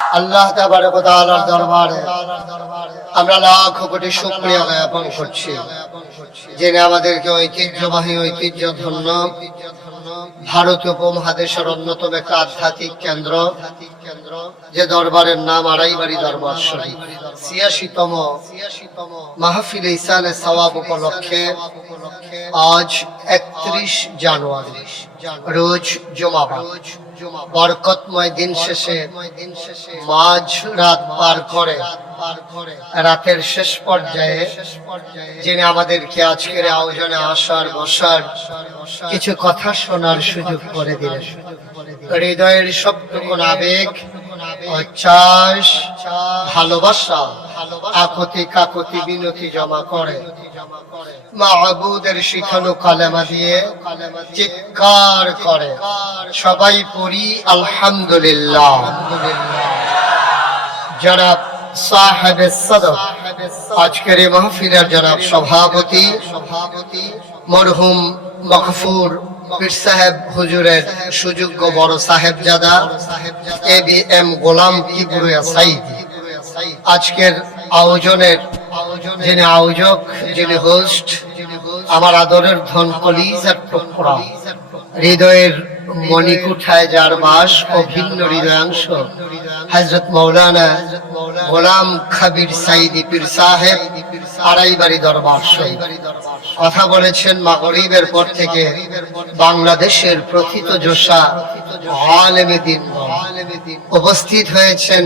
আল্লাহ তাবারক ওয়া তাআলার দরবারে আমরা লাখ কোটি শুকরিয়া জ্ঞাপন করছি, যিনি আমাদেরকে ঐতিহ্যবাহী ঐতিহ্যধন্য ভারতীয় উপমহাদেশের অন্যতম একটা আধ্যাত্মিক কেন্দ্র, যে দরবারের নাম আড়াইবাড়ি দরবার শরীফ, ৮৬তম মাহফিল ইসালে সওয়াব উপলক্ষে আজ ৩১ জানুয়ারি রোজ জুমাবার বরকতময় দিন শেষে মাঝ রাত পার করে রাতের শেষ পর্যায়ে যিনি আমাদেরকে আজকের আয়োজনে আসার বসার কিছু কথা শোনার সুযোগ করে দিলেন। হৃদয়ের সবটুকু আবেগ, উচ্ছ্বাস, ভালোবাসা আকুতি কাকুতি বিনতি জমা করে মাহবুদের শিখানো কালেমা দিয়ে চিৎকার করে সবাই পড়ি আলহামদুলিল্লাহ। জনাব সাহেবে সদর, আজকের এই মাহফিলের জনাব সভাপতি মরহুম মকফুর পীর সাহেব হুজুরের সুযোগ্য বড় সাহেবজাদা ABM গোলাম কিবরিয়া সাইদি, আজকের আয়োজনের যিনি আয়োজক, যিনি হোস্ট, আমার আদরের ধন কলিজার টুকরা, হৃদয়ের মণিকুঠায় যার বাস, অভিন্ন হৃদয়াংশ হযরত মাওলানা গোলাম কবির সাইদি পীর সাহেব, আড়াইবাড়ি দরবার শরীফ। কথা বলেছেন মাগরিবের পর থেকে বাংলাদেশের প্রথিত যোদ্ধা আলেমে দ্বীন উপস্থিত হয়েছেন।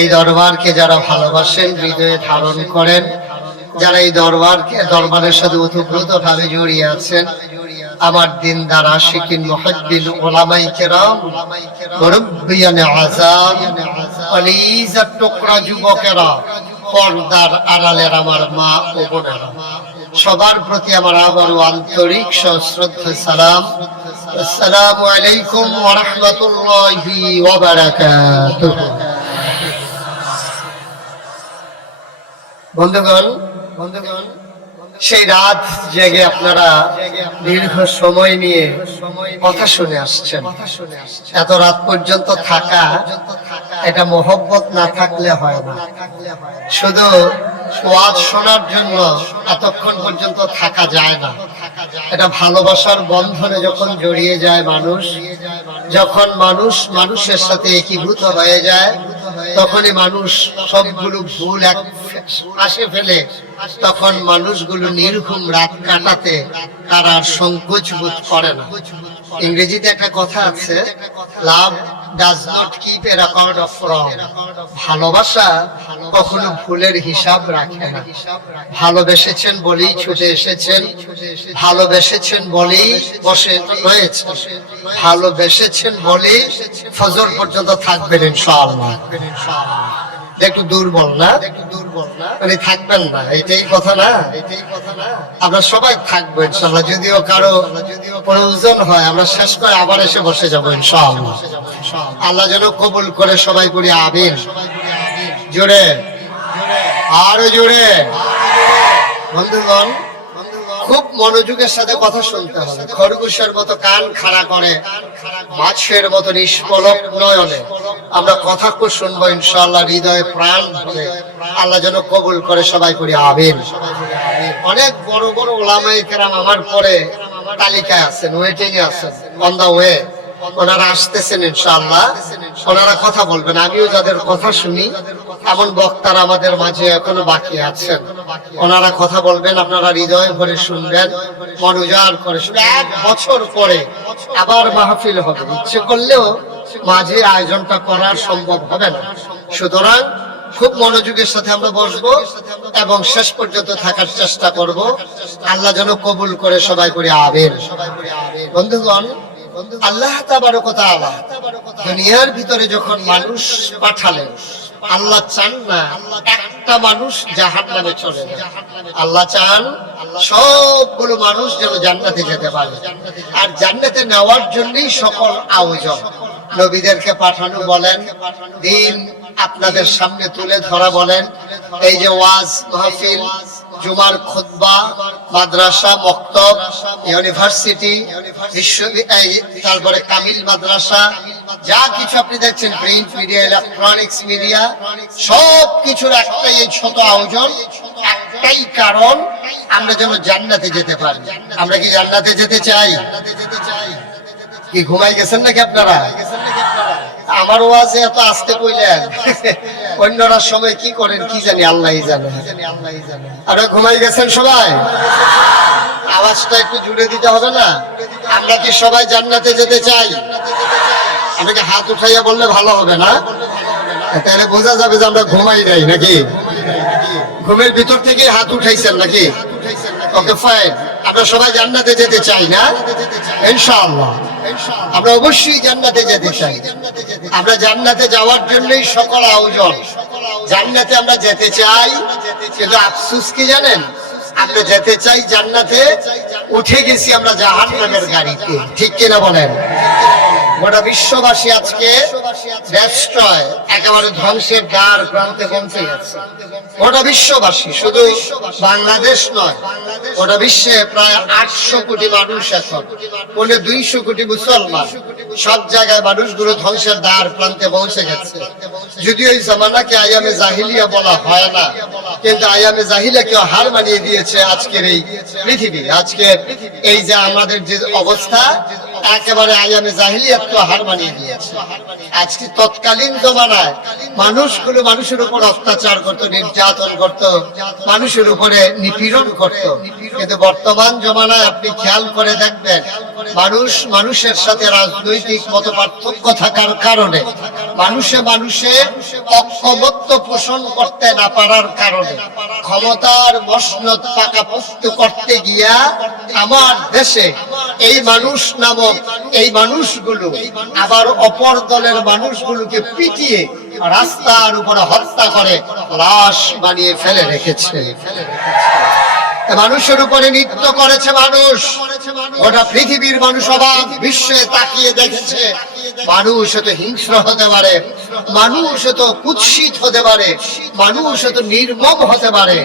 এই দরবারকে যারা ভালোবাসেন, হৃদয়ে ধারণ করেন, যারা এই দরবারের সাথে ওতপ্রোতভাবে জড়িয়ে আছেন, আমার দিনদার আশিকিন মুহিব্বিন উলামায়ে কেরাম, মুরব্বিয়ানে আযাম, কলিজার টুকরা যুবকেরা, পর্দার আড়ালের আমার মা ও বোনেরা, সবার প্রতি আমার আবারও আন্তরিক সশ্রদ্ধ সালাম। আসসালামু আলাইকুম ওয়া রাহমাতুল্লাহি ওয়া বারাকাতুহু। বন্ধুগণ, সেই রাত জেগে আপনারা দীর্ঘ সময় নিয়ে কথা শুনে আসছেন। এত রাত পর্যন্ত থাকা, এটা মোহব্বত না থাকলে হয় না। শুধু ওয়াজ শোনার জন্য এতক্ষণ পর্যন্ত থাকা যায় না। এটা ভালোবাসার বন্ধনে যখন জড়িয়ে যায় মানুষ, যখন মানুষ মানুষের সাথে একীভূত হয়ে যায়, তখনই মানুষ সবগুলো ভুল এক পাশে ফেলে, তখন মানুষগুলো নির্ঘুম রাত কাটাতে তারা সংকোচ বোধ করে না। ইংরেজিতে একটা কথা আছে, লাভ does not keep A record of রং। ভালোবাসা কখনো ভুলের হিসাব রাখে না। ভালোবেসেছেন বলেই ছুটে এসেছেন, ভালোবেসেছেন বলেই বসে রয়েছেন, ভালোবেসেছেন বলেই ফজর পর্যন্ত থাকবেন ইনশাআল্লাহ। একটু দুর্বল না, মানে থাকবেন না, এটাই কথা না? আমরা সবাই থাকবো ইনশাআল্লাহ। যদিও কারো প্রয়োজন হয়, আমরা শেষ করে আবার এসে বসে যাবো ইনশাআল্লাহ। আল্লাহ যেন কবুল করে, সবাই করি আমিন। জোরে, আরো জোরে। বন্ধুগণ, খুব মনোযোগের সাথে কথা শুনতে হবে। খরগোশের মতো কান খাড়া করে, মাছের মতো নিষ্পলক নয়নে আমরা কথা খুব শুনবো ইনশাআল্লাহ, হৃদয়ে প্রাণ ভরে। আল্লাহ যেন কবুল করে, সবাই করি আমিন। অনেক বড় বড় উলামায়ে কেরাম আমার পরে তালিকায় আছেন, ওয়েটিং এ আছেন, অন দা ওয়ে। ওনারা আসতেছেন ইনশাআল্লাহ, ওনারা কথা বলবেন। আমিও যাদের কথা শুনি, এমন বক্তারা আমাদের মাঝে এখনো বাকি আছেন। ওনারা কথা বলবেন, আপনারা হৃদয় ভরে শুনবেন, মন উজাড় করে শুনবেন। 1 বছর পরে আবার মাহফিল হবে, ইচ্ছে করলেও মাঝে আয়োজনটা করার সম্ভব হবে না। সুতরাং খুব মনোযোগের সাথে আমরা বসবো এবং শেষ পর্যন্ত থাকার চেষ্টা করব। আল্লাহ যেন কবুল করে, সবাই করি আমিন। বন্ধুগণ, আল্লাহ তাবারক ওয়া তাআলা দুনিয়ার ভিতরে যখন মানুষ পাঠালেন, আল্লাহ চান না একটা মানুষ জাহান্নামে চলে যায়। আল্লাহ চান সবগুলো মানুষ যেন জান্নাতে যেতে পারে। আর জান্নাতে নেওয়ার জন্যই সকল আয়োজন। নবীদেরকে পাঠানো বলেন, দিন আপনাদের সামনে তুলে ধরা বলেন, এই যে ওয়াজ মাহফিল, জুমার খুতবা, মাদ্রাসা, মক্তব, ইউনিভার্সিটি, তারপরে কামিল মাদ্রাসা, যা কিছু আপনি দেখছেন, প্রিন্ট মিডিয়া, ইলেকট্রনিক্স মিডিয়া, সব কিছুর একটাই এই ছোট আয়োজন, একটাই কারণ, আমরা যেন জান্নাতে যেতে পারি। আমরা কি জান্নাতে যেতে চাই? কি ঘুমাই গেছেন নাকি আপনারা? আমার ওয়াজে এত আস্তে কইলেন, অন্যরা সময় কি করেন কি জানি, আল্লাহই জানে। আর ঘুমাই গেছেন সবাই? আওয়াজটা একটু জুড়ে দিতে হবে না? আমরা কি সবাই জান্নাতে যেতে চাই? আমাকে হাত উঠাইয়া বললে ভালো হবে না? তাহলে বোঝা যাবে যে আমরা ঘুমাই নাই নাকি। ঘুমের ভিতর থেকে হাত উঠাইছেন নাকি? Okay fine. আমরা সবাই জান্নাতে যেতে চাই না? ইনশাআল্লাহ আমরা অবশ্যই জান্নাতে যেতে চাই। আমরা জান্নাতে যাওয়ার জন্যই সকল আয়োজন। জান্নাতে আমরা যেতে চাই, কিন্তু আফসোস কি জানেন, আমরা যেতে চাই জান্নাতে, উঠে গেছি আমরা জাহান্নামের গাড়িতে। ঠিক কিনা বলেন? গোটা বিশ্ববাসী আজকে ডেস্ট্রয়, একেবারে ধ্বংসের দ্বার প্রান্তে পৌঁছে গেছে। গোটা বিশ্ববাসী, শুধু বাংলাদেশ নয়, গোটা বিশ্বে প্রায় 800 কোটি মানুষ, এখন পৌনে 200 কোটি মুসলমান, সব জায়গায় মানুষগুলো ধ্বংসের দ্বার প্রান্তে পৌঁছে গেছে। যদিও এই জামানাকে আয়ামে জাহিলিয়া বলা হয় না, কিন্তু আয়ামে জাহিলিয়াকে হার মানিয়ে দিয়েছে আজকের এই পৃথিবী। আজকের এই যে আমাদের যে অবস্থা, একেবারে আয়ামে জাহিলিয়াত তো হার মানিয়ে দিয়েছে। আজকে তৎকালীন জমানায় মানুষগুলো মানুষের উপর অত্যাচার করত, নির্যাতন করত, মানুষের উপরে নিপীড়ন করত। কিন্তু বর্তমান জমানায় আপনি খেয়াল করে দেখবেন, মানুষ মানুষের সাথে রাজনৈতিক মত পার্থক্য থাকার কারণে, মানুষে মানুষে ঐক্যমত্য পোষণ করতে না পারার কারণে, ক্ষমতার মসনদ পাকাপোক্ত করতে গিয়া আমার দেশে এই মানুষ নামক এই মানুষগুলো আবার অপর দলের মানুষগুলোকে পিটিয়ে রাস্তার উপরে হত্যা করে লাশ বানিয়ে ফেলে রেখেছে। মানুষের উপরে নৃত্য করেছে মানুষ। গোটা পৃথিবীর মানুষ অবাক বিশ্বে তাকিয়ে দেখেছে, মানুষ এত হিংস্র হতে পারে, মানুষ এত কুৎসিত হতে পারে, মানুষ এত নির্মম হতে পারে,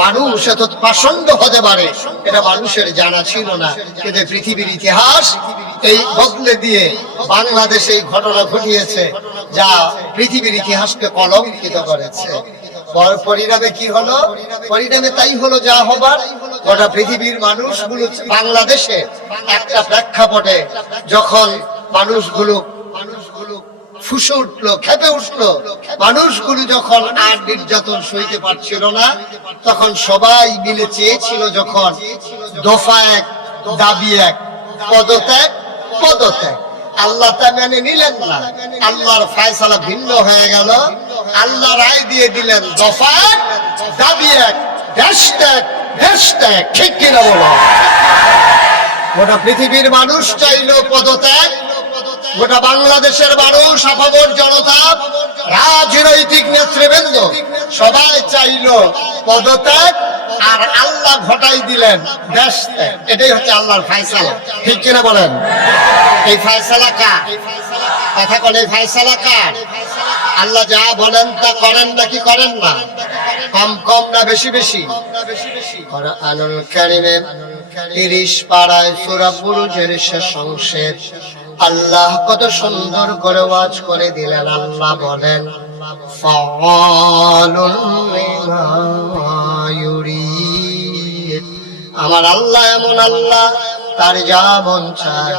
মানুষ এত পাষণ্ড হতে পারে, এটা মানুষের জানা ছিল না। কিন্তু পৃথিবীর ইতিহাস এই বদলে দিয়ে বাংলাদেশে এই ঘটনা ঘটিয়েছে, যা পৃথিবীর ইতিহাসকে কলঙ্কিত করেছে। পরিণামে কি হলো? পরিণামে তাই হলো যা হবার। গোটা পৃথিবীর মানুষগুলো বাংলাদেশে একটা প্রেক্ষাপটে যখন মানুষগুলো ফুসে উঠলো, খেপে উঠলো, মানুষগুলো যখন আর নির্যাতন সইতে পারছিল না, তখন সবাই মিলে চেয়েছিল, যখন দফা এক দাবি এক, পদত্যাগ পদত্যাগ, আল্লাহ তা মেনে নিলেন না। আল্লাহর ফয়সালা ভিন্ন হয়ে গেল। আল্লাহ রায় দিয়ে দিলেন, দফা এক দাবি এক, দেশ ত্যাগ দেশ ত্যাগ। ঠিক কিনা বলো? গোটা পৃথিবীর মানুষ চাইলো পদত্যাগ, গোটা বাংলাদেশের মানুষ, আপামর জনতা, রাজনৈতিক নেতৃবৃন্দ সবাই চাইলো পদত্যাগ, আর আল্লাহ ঘটাই দিলেন দেশ ত্যাগ। এটাই হচ্ছে আল্লাহর ফয়সালা। ঠিক কিনা বলেন? এই ফয়সালা কার? কথা বলে, এই ফয়সালা কার? আল্লাহ যা বলেন তা করেন নাকি করেন না? কম কম না বেশি বেশি? কুরআনুল কারীমে 30 পারায় সূরা বুরুজের শেষ অংশে আল্লাহ কত সুন্দর করে ওয়াজ করে দিলেন। আল্লাহ বলেন, ফাআলুন লিমা ইউরিদ। আমার আল্লাহ এমন আল্লাহ, তার যা মন চায়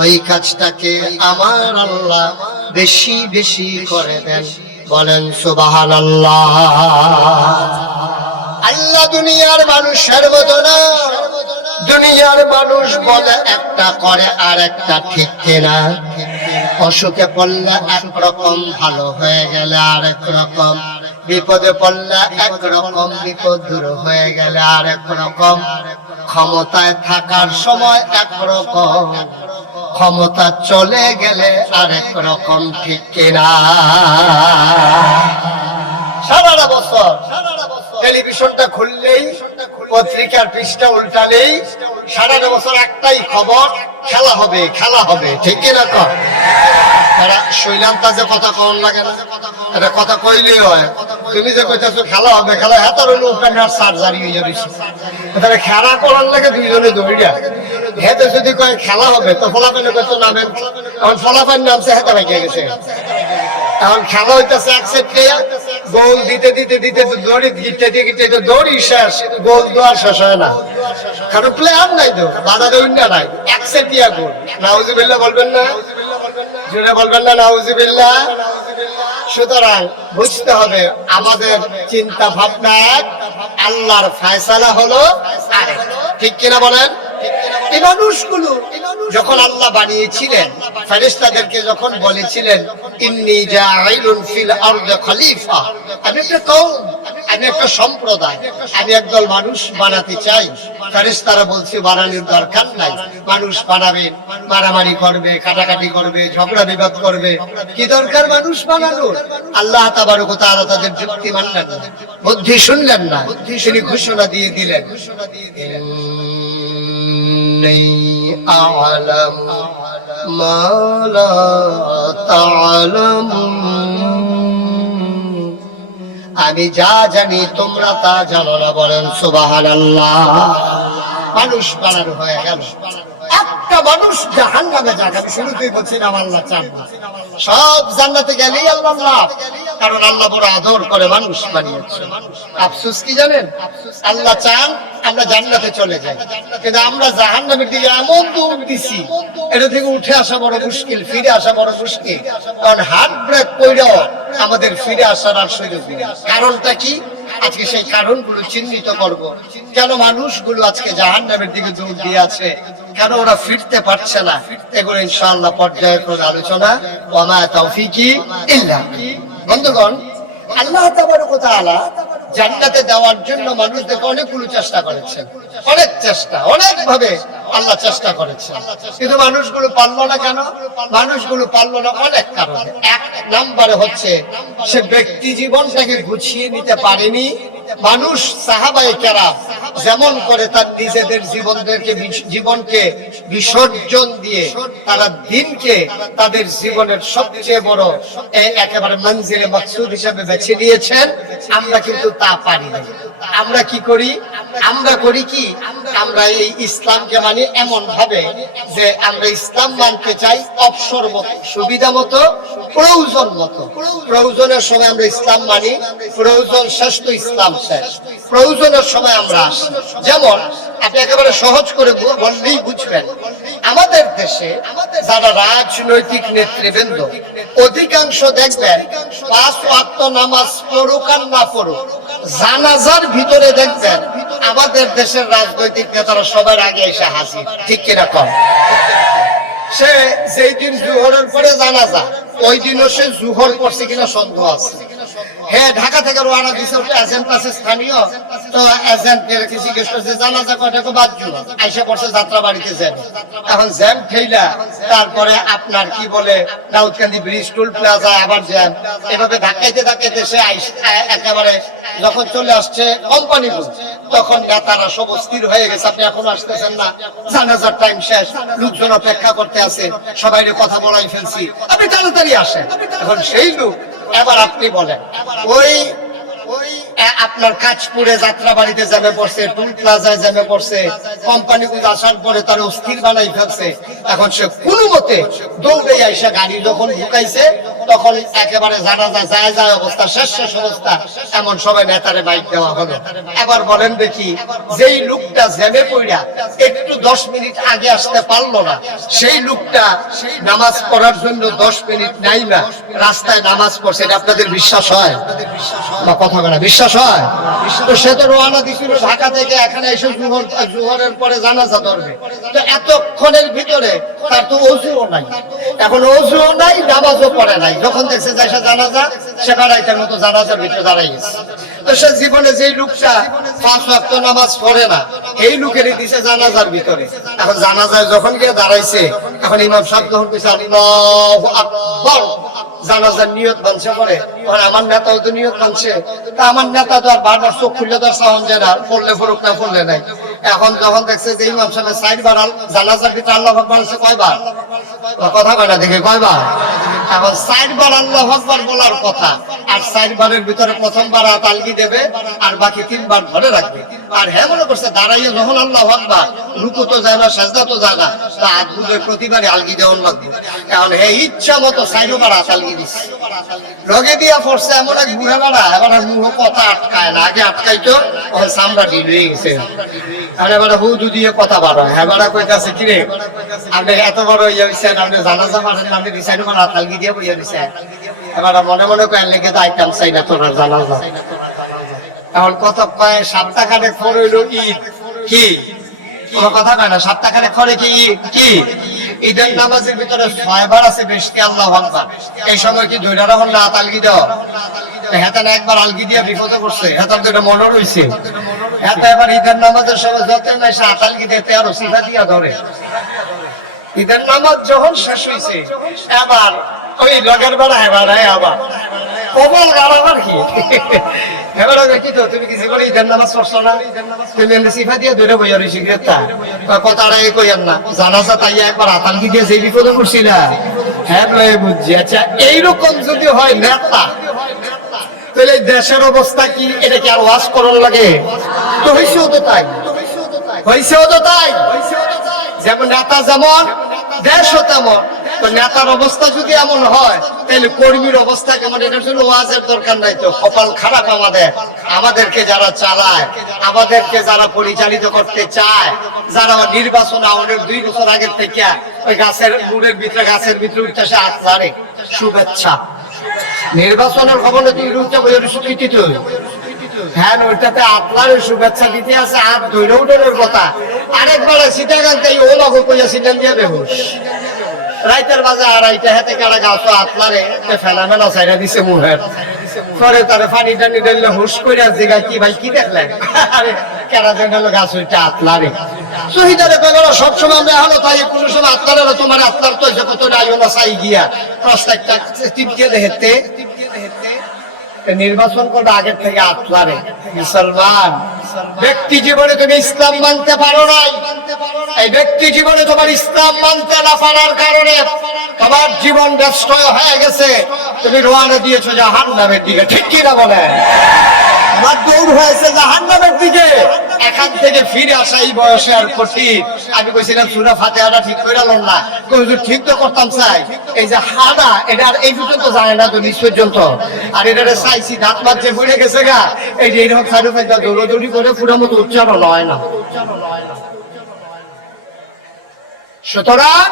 ওই কাজটাকে আমার আল্লাহ বেশি বেশি করে দেন। বলেন সুবহানাল্লাহ। আল্লাহ দুনিয়ার মানুষের মতো না। দুনিয়ার মানুষ বলে একটা, করে আর একটা। ঠিক কিনা? অসুখে পড়লে একরকম, ভালো হয়ে গেলে আরেক রকম, বিপদে পড়লে একরকম, বিপদ দূর হয়ে গেলে আরেক রকম, ক্ষমতায় থাকার সময় একরকম, ক্ষমতা চলে গেলে আরেক রকম। ঠিক কিনা? সারাটা বছর টেলিভিশনটা খুললেই, পত্রিকার পৃষ্ঠা উল্টালেই সারাটা বছর একটাই খবর, খেলা হবে খেলা হবে। ঠিক কিনা? এরা শৈলান্তা যে কথা কন লাগে না, এটা কথা কইলেই হয়। তুমি যে কইতেছো খেলা হবে, খেলা হ্যাঁ তার হলো ওখানে সার্জারি হয়ে যাবে, তাহলে খেলা করার লাগে দুইজনে দৌড়িয়া। হেতে যদি কয় খেলা হবে তো ফলাফানে কত নামেন, এখন ফলাফান নামছে হেতে ভাইকে গেছে। এখন খেলা হইতেছে এক সেট গোল দিতে দিতে দিতে দৌড়ি গিটতে গিটতে দৌড়ি শেষ, গোল দেওয়া শেষ হয় না, কারণ প্লেয়ার নাই তো, বাধা দেউন না নাই, এক সেট দিয়া গোল। নাউজুবিল্লাহ বলবেন না, জুড়ে বলবেন না নাউজুবিল্লাহ। সুতরাং বুঝতে হবে আমাদের চিন্তা ভাবনা এক, আল্লাহর ফয়সালা হলো আরেক। ঠিক কিনা বলেন? এই মানুষগুলো যখন আল্লাহ বানিয়েছিলেন, ফেরেশতাদেরকে যখন বলেছিলেন ইন্নী জাইলুন ফিল আরদি খলিফা, আমি একটা কওম, আমি একটা সম্প্রদায়, আমি একদল মানুষ বানাতে চাই। ফেরেশতারা বলছে বানানোর দরকার নাই, মানুষ বানাবেন, মারামারি করবে, কাটাকাটি করবে, ঝগড়া বিবাদ করবে, কি দরকার মানুষ বানানোর? আল্লাহ তাবারক ওয়া তাআলা তাদের যুক্তি মানলেন না, বুদ্ধি শুনলেন না, তিনি ঘোষণা দিয়ে দিলেন আ'লাম মা লা তা'লামুন, আমি যা জানি তোমরা তা জানো না। বলেন সুবহানাল্লাহ। মানুষ বানানো হয়ে গেল। একটা মানুষ জাহান্নামে যাবে, আমি শুরুতেই বলছিলাম আল্লাহ চান না, সব জান্নাতে গেলেই আল্লাহ লাভ, কারণ আল্লাহ বড় আদর করে মানুষ বানিয়েছে। আফসোস কি জানেন, আল্লাহ চান আমরা জান্নাতে চলে যাই, কিন্তু আমরা জাহান্নামের দিকে এমন দৌড় দিছি, এটা থেকে উঠে আসা বড় মুশকিল, ফিরে আসা বড় মুশকিল, কারণ হার্ট ব্রেক কইরাও আমাদের ফিরে আসার আর সুযোগ নেই। কারণটা কি? আজকে সেই কারণগুলো চিহ্নিত করব। কেন মানুষগুলো আজকে জাহান্নামের দিকে দৌড় দিয়ে আছে, কেন ওরা ফিরতে পারছে না, এগুলো ইনশাআল্লাহ পর্যায়ে করে আলোচনা। ওয়া মা তাওফীকি ইল্লা বিল্লাহ। বন্ধুগণ, আল্লাহ তাবারক ওয়া তাআলা জান্নাতে দেওয়ার জন্য মানুষদেরকে অনেকগুলো চেষ্টা করেছেন, অনেক চেষ্টা, অনেক ভাবে আল্লাহ চেষ্টা করেছেন, কিন্তু মানুষগুলো পারলো না। কেন মানুষগুলো পারলো না? অনেক কারণে। এক নম্বরে হচ্ছে সে ব্যক্তি জীবনটাকে গুছিয়ে নিতে পারেনি। মানুষ সাহাবায়ে কেরাম যেমন করে তার নিজেদের জীবনকে বিসর্জন দিয়ে তারা দিনকে তাদের জীবনের সবচেয়ে বড় একেবারে মঞ্জিলে মাকসুদ হিসেবে বেছে নিয়েছেন, আমরা কিন্তু তা পারি না। আমরা কি করি? আমরা করি কি, আমরা এই ইসলামকে মানি এমন ভাবে যে আমরা ইসলাম মানতে চাই অবসর মতো, সুবিধা মতো, প্রয়োজন মতো। প্রয়োজনের সময় আমরা ইসলাম মানি, প্রয়োজন শেষ তো ইসলাম শেষ। প্রয়োজনের সময় আমরা আসি। যেমন আপনি একেবারে সহজ করে বললেই বুঝবেন, আমাদের দেশে যারা রাজনৈতিক নেতৃবৃন্দ অধিকাংশ দেখবেন 5 ওয়াক্ত নামাজ পড়ুক আর না পড়ুক, জানাজার ভিতরে দেখবেন আমাদের দেশের রাজনৈতিক নেতারা সবার আগে এসে হাজির। ঠিক কিনা কম? সে যেই দিন জোহরের পরে জানাজা, ওই দিনও সে জোহর পড়ছে কিনা সন্দেহ আছে। হ্যাঁ, ঢাকা থেকে রওনা দিছে, এজেন্ট আছে স্থানীয়, তো এজেন্টের কিছু জিজ্ঞেস করছে জানাজা কয়টাকে বাদ দিল, আইসা পড়ছে যাত্রা বাড়িতে যান। এখন জ্যাম ঠেইলা তারপরে আপনার কি বলে দাউদকান্দি ব্রিজ, টুল প্লাজা, আবার জ্যাম, এভাবে ধাক্কাইতে ধাক্কাইতে সে একেবারে যখন চলে আসছে কোম্পানিগঞ্জ, তখন নেতারা সব স্থির হয়ে গেছে, আপনি এখনো আসতেছেন না, জানাজার টাইম শেষ, লোকজন অপেক্ষা করতে আছে, সবাই কথা বলাই ফেলছি, আপনি তাড়াতাড়ি আসেন। এখন সেই লোক এবার আপনি বলেন, ওই আপনার কাজপুরে যাত্রা বাড়িতে জ্যামে পড়ছে, টুল প্লাজায় জ্যামে পড়ছে, কোম্পানিগুলো আসার পরে তার অস্থির বানাই ফেলছে। এখন সে কোনো মতে দৌড়ে আইসা গাড়ি যখন ঢুকাইছে, তখন একেবারে জানাজা যায় যায় অবস্থা, শেষ অবস্থা, এমন সবাই নেতারে বাইক দেওয়া হলো। এবার বলেন দেখি, যেই লোকটা জ্যামে পড়া একটু 10 মিনিট আগে আসতে পারলো না, সেই লোকটা নামাজ পড়ার জন্য 10 মিনিট নাই না রাস্তায় নামাজ পড়ছে, এটা আপনাদের বিশ্বাস হয়? বা কথা বলা বিশ্বাস হয়? তো সে তো রওনা দিছিল ঢাকা থেকে, এখানে এসে জোহরের পরে জানাজা ধরবে, তো এতক্ষণের ভিতরে তার তো ওযুও নাই। এখন ওযুও নাই, নামাজও পড়ে নাই, যখন দেখছে যে জানাজা, সে বেড়াইতের মতো জানাজার ভিতরে দাঁড়াই গেছে। তো সে জীবনে যেই লোকটা 5 ওয়াক্ত নামাজ পড়ে না, এই লোকেরই দিছে জানাজার ভিতরে। এখন জানাজায় যখন গিয়ে দাঁড়াইছে, এখন ইমাম সাহেব যখন কইছে আল্লাহু আকবার, জানাজার নিয়ত বানছে পরে, আমার নেতাও তো নিয়ত বানছে, তা আমার নেতা তো আর বারবার চোখ খুললে তো আর সাউন্ড যায় না, পড়লে পড়ুক না পড়লে নাই। এখন যখন দেখছে যে ইমাম সাহেব চারবার জানাজার ভিতরে আল্লাহু আকবার বলছে কয়বার, কথা কয় না দেখে কয়বার, এখন চারবার আল্লাহু আকবার বলার কথা, আর চারবারের ভিতরে প্রথমবার তালকি দেবে আর বাকি তিনবার ধরে রাখবে। আর হ্যাঁ মনে করছে দাঁড়াইয়ে যখন আল্লাহু আকবার, রুকু তো যায় না, সাজদা তো যায় না, তা হাত গুলে প্রতিবারই আলগি দেওয়ার লাগবে। এখন হে ইচ্ছা মতো চারবার আলগি দিচ্ছে, রগে দিয়া পড়ছে এমন এক বুড়া বেড়া, এবার মুখ কথা আটকায় না, আগে আটকাইতো ওখানে চামড়া ঢিল হয়ে গেছে। আর এবার হুদু দিয়ে কথা বাড়ায়, হ্যাঁ বেড়া কইতাছে কিরে আপনি এত বড় ইয়ে হয়েছেন, আপনি জানাজা পারেন, আপনি রিসাইন মানে আলগি দিয়ে বইয়া দিচ্ছেন। এবার মনে মনে কয়েন লেগে তো আইতাম চাই না তোর জানাজা। এখন কত কয় সপ্তাহখানেক পরে হইলো ঈদ, কি কোনো কথা কয় না, সপ্তাহখানেক পরে কি ঈদ, কি ঈদের নামাজের ভিতরে 6 বার আছে বেশি আল্লাহু আকবার। এই সময় কি দুইটা রকম রাত আলগি দাও, হেতান একবার আলগি দিয়া বিপদে পড়ছে, হেতান তো এটা মনে রয়েছে, হেতা এবার ঈদের নামাজের সময় যত নাই সাত আলগি দিতে আরো সিধা দিয়া ধরে। ঈদের নামাজ যখন শেষ হয়েছে এবার ওই লগের বেড়া এবার আবার কবল গাড়াবার কি, এবার কি তো তুমি কি জীবনে ঈদের নামাজ পড়ছো না, তুমি এমনি সিফা দিয়ে ধরে বইয়া রয়েছি গ্রেপ্তার কথাটা এই কইয়ার না, জানাজা তাই একবার আতালকি দিয়ে যে বিপদে পড়ছি না, হ্যাঁ বুঝছি। আচ্ছা এইরকম যদি হয় নেতা, তাহলে দেশের অবস্থা কি, এটা কি আর ওয়াজ করার লাগে? তো হয়েছেও তো তাই, হয়েছেও তো তাই, যেমন নেতা যেমন দেশও তেমন। তো নেতার অবস্থা যদি এমন হয় তাহলে কর্মীর অবস্থা কেমন? এটার জন্য ওয়াজের দরকার নাই তো। কপাল খারাপ আমাদের, আমাদেরকে যারা চালায়, আমাদেরকে যারা পরিচালিত করতে চায়, যারা নির্বাচন অনেক 2 বছর আগের থেকে ওই গাছের মুড়ের ভিতরে গাছের ভিতরে উঠতেছে আতলারে শুভেচ্ছা, নির্বাচনের খবরে তুই উঠতে বই স্বীকৃতি তো হ্যাঁ ওইটাতে আতলারের শুভেচ্ছা দিতে আছে, হাত ধরে উঠনের কথা। আরেকবার সীতাকান্তে ও মাগো কইয়াছিলেন দিয়ে বেহুশ রাইতের বাজে 2:30 হাতে কারা গাছ আতলারে ফেলামেলা চাইরা দিছে মুহের পরে তারা পানি টানি দিলে হুশ করে জিগা কি ভাই কি দেখলেন, কেরা জানালো গাছ ওইটা আতলারে শহীদারে বেগরা সবসময় আমরা হলো তাই কোনো সময় আতলারে তোমার আতলার তো কত আইও না চাই গিয়া প্রস্তাবটা টিপ দিয়ে দেখতে নির্বাচন করবে আগের থেকে আতলারে। মুসলমান ব্যক্তি জীবনে তুমি ইসলাম মানতে পারো নাই, এই ব্যক্তি জীবনে তোমার ইসলাম মানতে না পারার কারণে তোমার জীবন ব্যস্তয় হয়ে গেছে, তুমি রওনা দিয়েছো জাহান্নামের দিকে, ঠিক কি না বলেন? আমার দৌড় হয়েছে জাহান্নামের দিকে, এখান থেকে ফিরে আসা এই বয়সে আর কঠিন। আমি কইছিলাম সূরা ফাতিহাটা ঠিক করে লন না, কইছো ঠিক তো করতাম চাই, এই যে হাদা এটা আর এই পর্যন্ত যায় না তো নিচ পর্যন্ত, আর এটারে চাইছি দাঁত মাছ যে পড়ে গেছে গা, এই যে এইরকম সাইডে ফাইডা দৌড়াদৌড়ি করে পুরো মতো উচ্চারণ হয় না। সুতরাং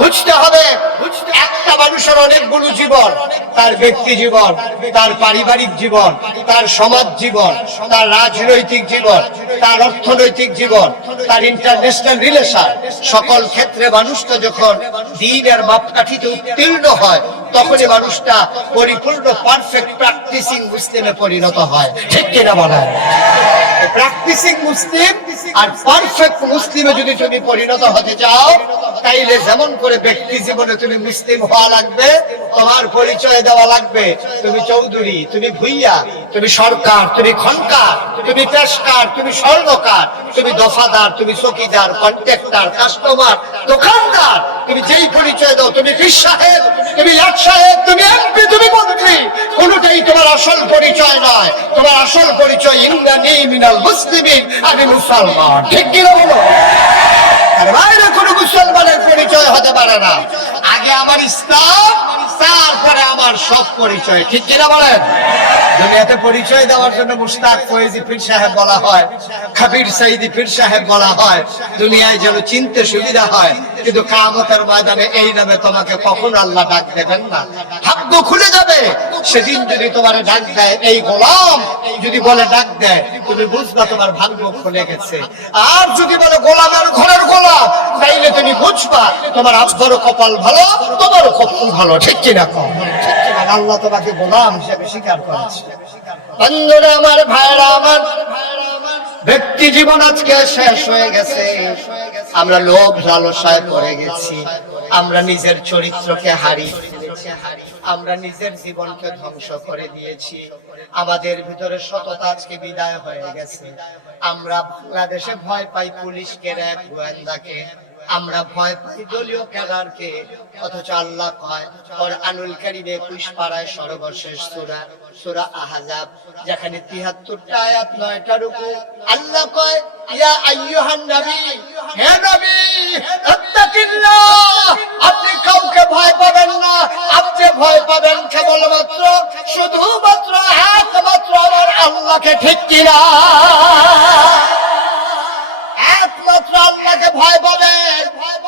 বুঝতে হবে একটা মানুষের অনেকগুলো জীবন, তার ব্যক্তি জীবন, তার পারিবারিক জীবন, তার সমাজ জীবন, তার রাজনৈতিক জীবন, তার অর্থনৈতিক জীবন, তার ইন্টারন্যাশনাল রিলেশন, সকল ক্ষেত্রে মানুষটা যখন দ্বীনের মাপকাঠিতে উত্তীর্ণ হয় তখনই মানুষটা পরিপূর্ণ পারফেক্ট প্র্যাকটিসিং মুসলিমে পরিণত হয়, ঠিক কিনা বলেন? প্র্যাকটিসিং মুসলিম আর পারফেক্ট মুসলিমে যদি তুমি পরিণত হতে চাও তাইলে যেমন করে ব্যক্তি জীবনে তুমি মুসলিম হওয়া লাগবে, তোমার পরিচয় দেওয়া লাগবে তুমি চৌধুরী, তুমি ভুইয়া, তুমি সরকার, তুমি খনকার, তুমি পেশকার, তুমি স্বর্ণকার, তুমি দফাদার, তুমি চকিদার, কন্ট্রাক্টর, কাস্টমার, দোকানদার, তুমি যেই পরিচয় দাও, তুমি পীর সাহেব, তুমি লাট সাহেব, তুমি এমপি, তুমি মন্ত্রী, কোনটাই তোমার আসল পরিচয় নয়। তোমার আসল পরিচয় ইন্নানি মিনাল মুসলিমিন, আমি মুসলমান, ঠিক কি না বলো? আর বাইরে কোনো মুসলমানের পরিচয় হতে পারে না, আগে আমার ইসলাম তারপরে আমার সব পরিচয়, ঠিক কিনা বলেন? দুনিয়াতে পরিচয় দেওয়ার জন্য মুশতাক ফয়েজি পীর সাহেব বলা হয়, কবির সাইদি পীর সাহেব বলা হয়, দুনিয়ায় যেন চিনতে সুবিধা হয়, কিন্তু কিয়ামতের ময়দানে এই নামে তোমাকে কখনো আল্লাহ ডাক দেবেন না। ভাগ্য খুলে যাবে সেদিন যদি তোমার ডাক দেয় এই গোলাম, যদি বলে ডাক দেয় তুমি বুঝবা তোমার ভাগ্য খুলে গেছে। আর যদি বলে গোলামের ঘরের গোলাম, তাইলে তুমি বুঝবা তোমার আব্বারও কপাল ভালো, তোমারও কপাল ভালো, ঠিক কিনা? আল্লাহ তোমাকে গোলাম হিসেবে স্বীকার করেছে। বন্ধুরা আমার, ভাইরা আমার, ব্যক্তি জীবন আজকে শেষ হয়ে গেছে, আমরা লোভ লালসায় পড়ে গেছি, আমরা নিজের চরিত্রকে হারিয়ে আমরা নিজের জীবনকে ধ্বংস করে দিয়েছি। আমাদের ভিতরে সততা আজকে বিদায় হয়ে গেছে। আমরা বাংলাদেশে ভয় পাই পুলিশকে, র‍্যাব, গোয়েন্দাকে, আমরা ভয় পাই দলীয় ক্যাডারকে। অথচ আল্লাহ কয় কোরআনুল কারীমে 21 পারায় সর্বশেষ সূরা সূরা আহজাব, যেখানে 73টা আয়াত 9টা রুকু, আল্লাহ কয় ইয়া আইয়ুহান নবী, হে নবী আত্তাকিল্লাহ, আপনি কাউকে ভয় পাবেন না। আপনি ভয় পাবেন কেবলমাত্র শুধুমাত্র একমাত্র আমার আল্লাহকে। ঠিক কিনা? একমাত্র আল্লাহকে ভয় পাবেন।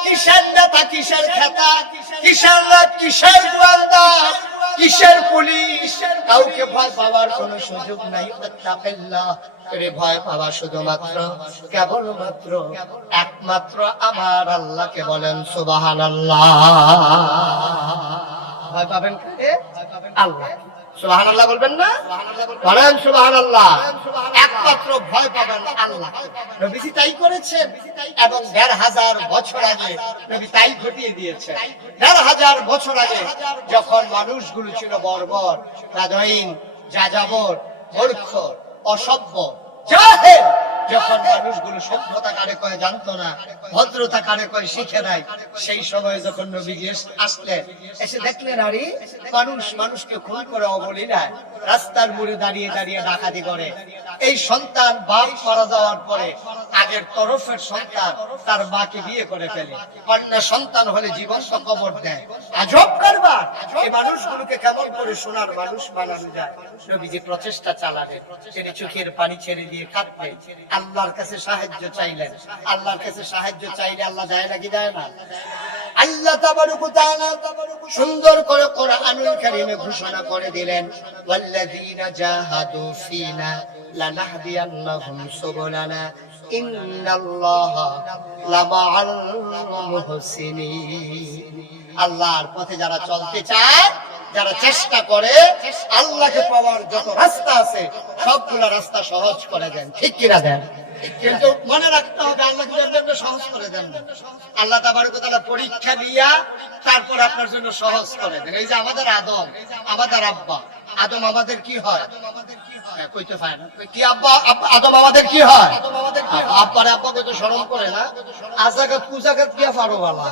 কিসের নেতা, কিসের খেতা, কিসের রাত, কিসের গোয়েন্দা, কিসের পুলিশ, কাউকে ভয় পাওয়ার কোন সুযোগ নাই। আত্তাকিল্লাহ, ভয় পাওয়া শুধুমাত্র কেবলমাত্র একমাত্র আমার আল্লাহকে। বলেন সুবহানাল্লাহ। ভয় পাবেন কাকে? আল্লাহ। সুবহানাল্লাহ বলবেন না? বলেন সুবহানাল্লাহ। একমাত্র ভয় পাবেন আল্লাহ। নবীজি তাই করেছেন এবং ১৫০০ বছর আগে নবী তাই ঘটিয়ে দিয়েছেন। ১৫০০ বছর আগে যখন মানুষগুলো ছিল বর্বর, দাদহীন, যাযাবর, মূর্খ, অসভ্য, জাহেল, যখন মানুষগুলো সভ্যতা কারে কয় জানতো না, ভদ্রতা কারে কয় শিখে নাই, সেই সময় যখন নবীজি আসলেন, এসে দেখলেন আরে মানুষ মানুষকে খুন করে অবলি না, রাস্তার মোড়ে দাঁড়িয়ে দাঁড়িয়ে ডাকাতি করে। এই সন্তান বাপ মারা যাওয়ার পরে আগের তরফের সন্তান তার মাকে বিয়ে করে ফেলে, অন্য সন্তান হলে জীবন্ত কবর দেয়। আজব কারবার। এই মানুষগুলোকে কেমন করে সোনার মানুষ বানানো যায়? নবীজি প্রচেষ্টা চালালেন। তিনি চোখের পানি ছেড়ে দিয়ে কাঁদলেন, আল্লাহর কাছে সাহায্য চাইলেন। আল্লাহর কাছে সাহায্য চাইলে আল্লাহ দেয় নাকি দেয় না? আল্লাহ তাবারক ওয়া তাআলা সুন্দর করে কোরআনুল কারীমে ঘোষণা করে দিলেন, ওয়াল্লাযীনা জাহাদু ফীনা লানাহদিয়ান্নাহুম সুবুলানা ইন্নাল্লাহা লামাআল মুহসিনিন। আল্লাহর পথে যারা চলতে চায়, যারা চেষ্টা করে, আল্লাহকে পাওয়ার যত রাস্তা আছে সবগুলা রাস্তা সহজ করে দেন। ঠিক কিনা দেন? কিন্তু মনে রাখতে হবে আল্লাহ আপনার জন্য সহজ করে দেন না। আল্লাহ তাবারক ওয়া তাআলা পরীক্ষা দিয়া তারপর আপনার জন্য সহজ করে দেন। এই যে আমাদের আদম, আমাদের আব্বা আদম, আমাদের কি হয়? কইতে পায় না কি আব্বা? আদম আমাদের কি হয়? আব্বার আব্বাকে তো শরম করে না। আজাগাত কুজাগাত দিয়া পারো বালা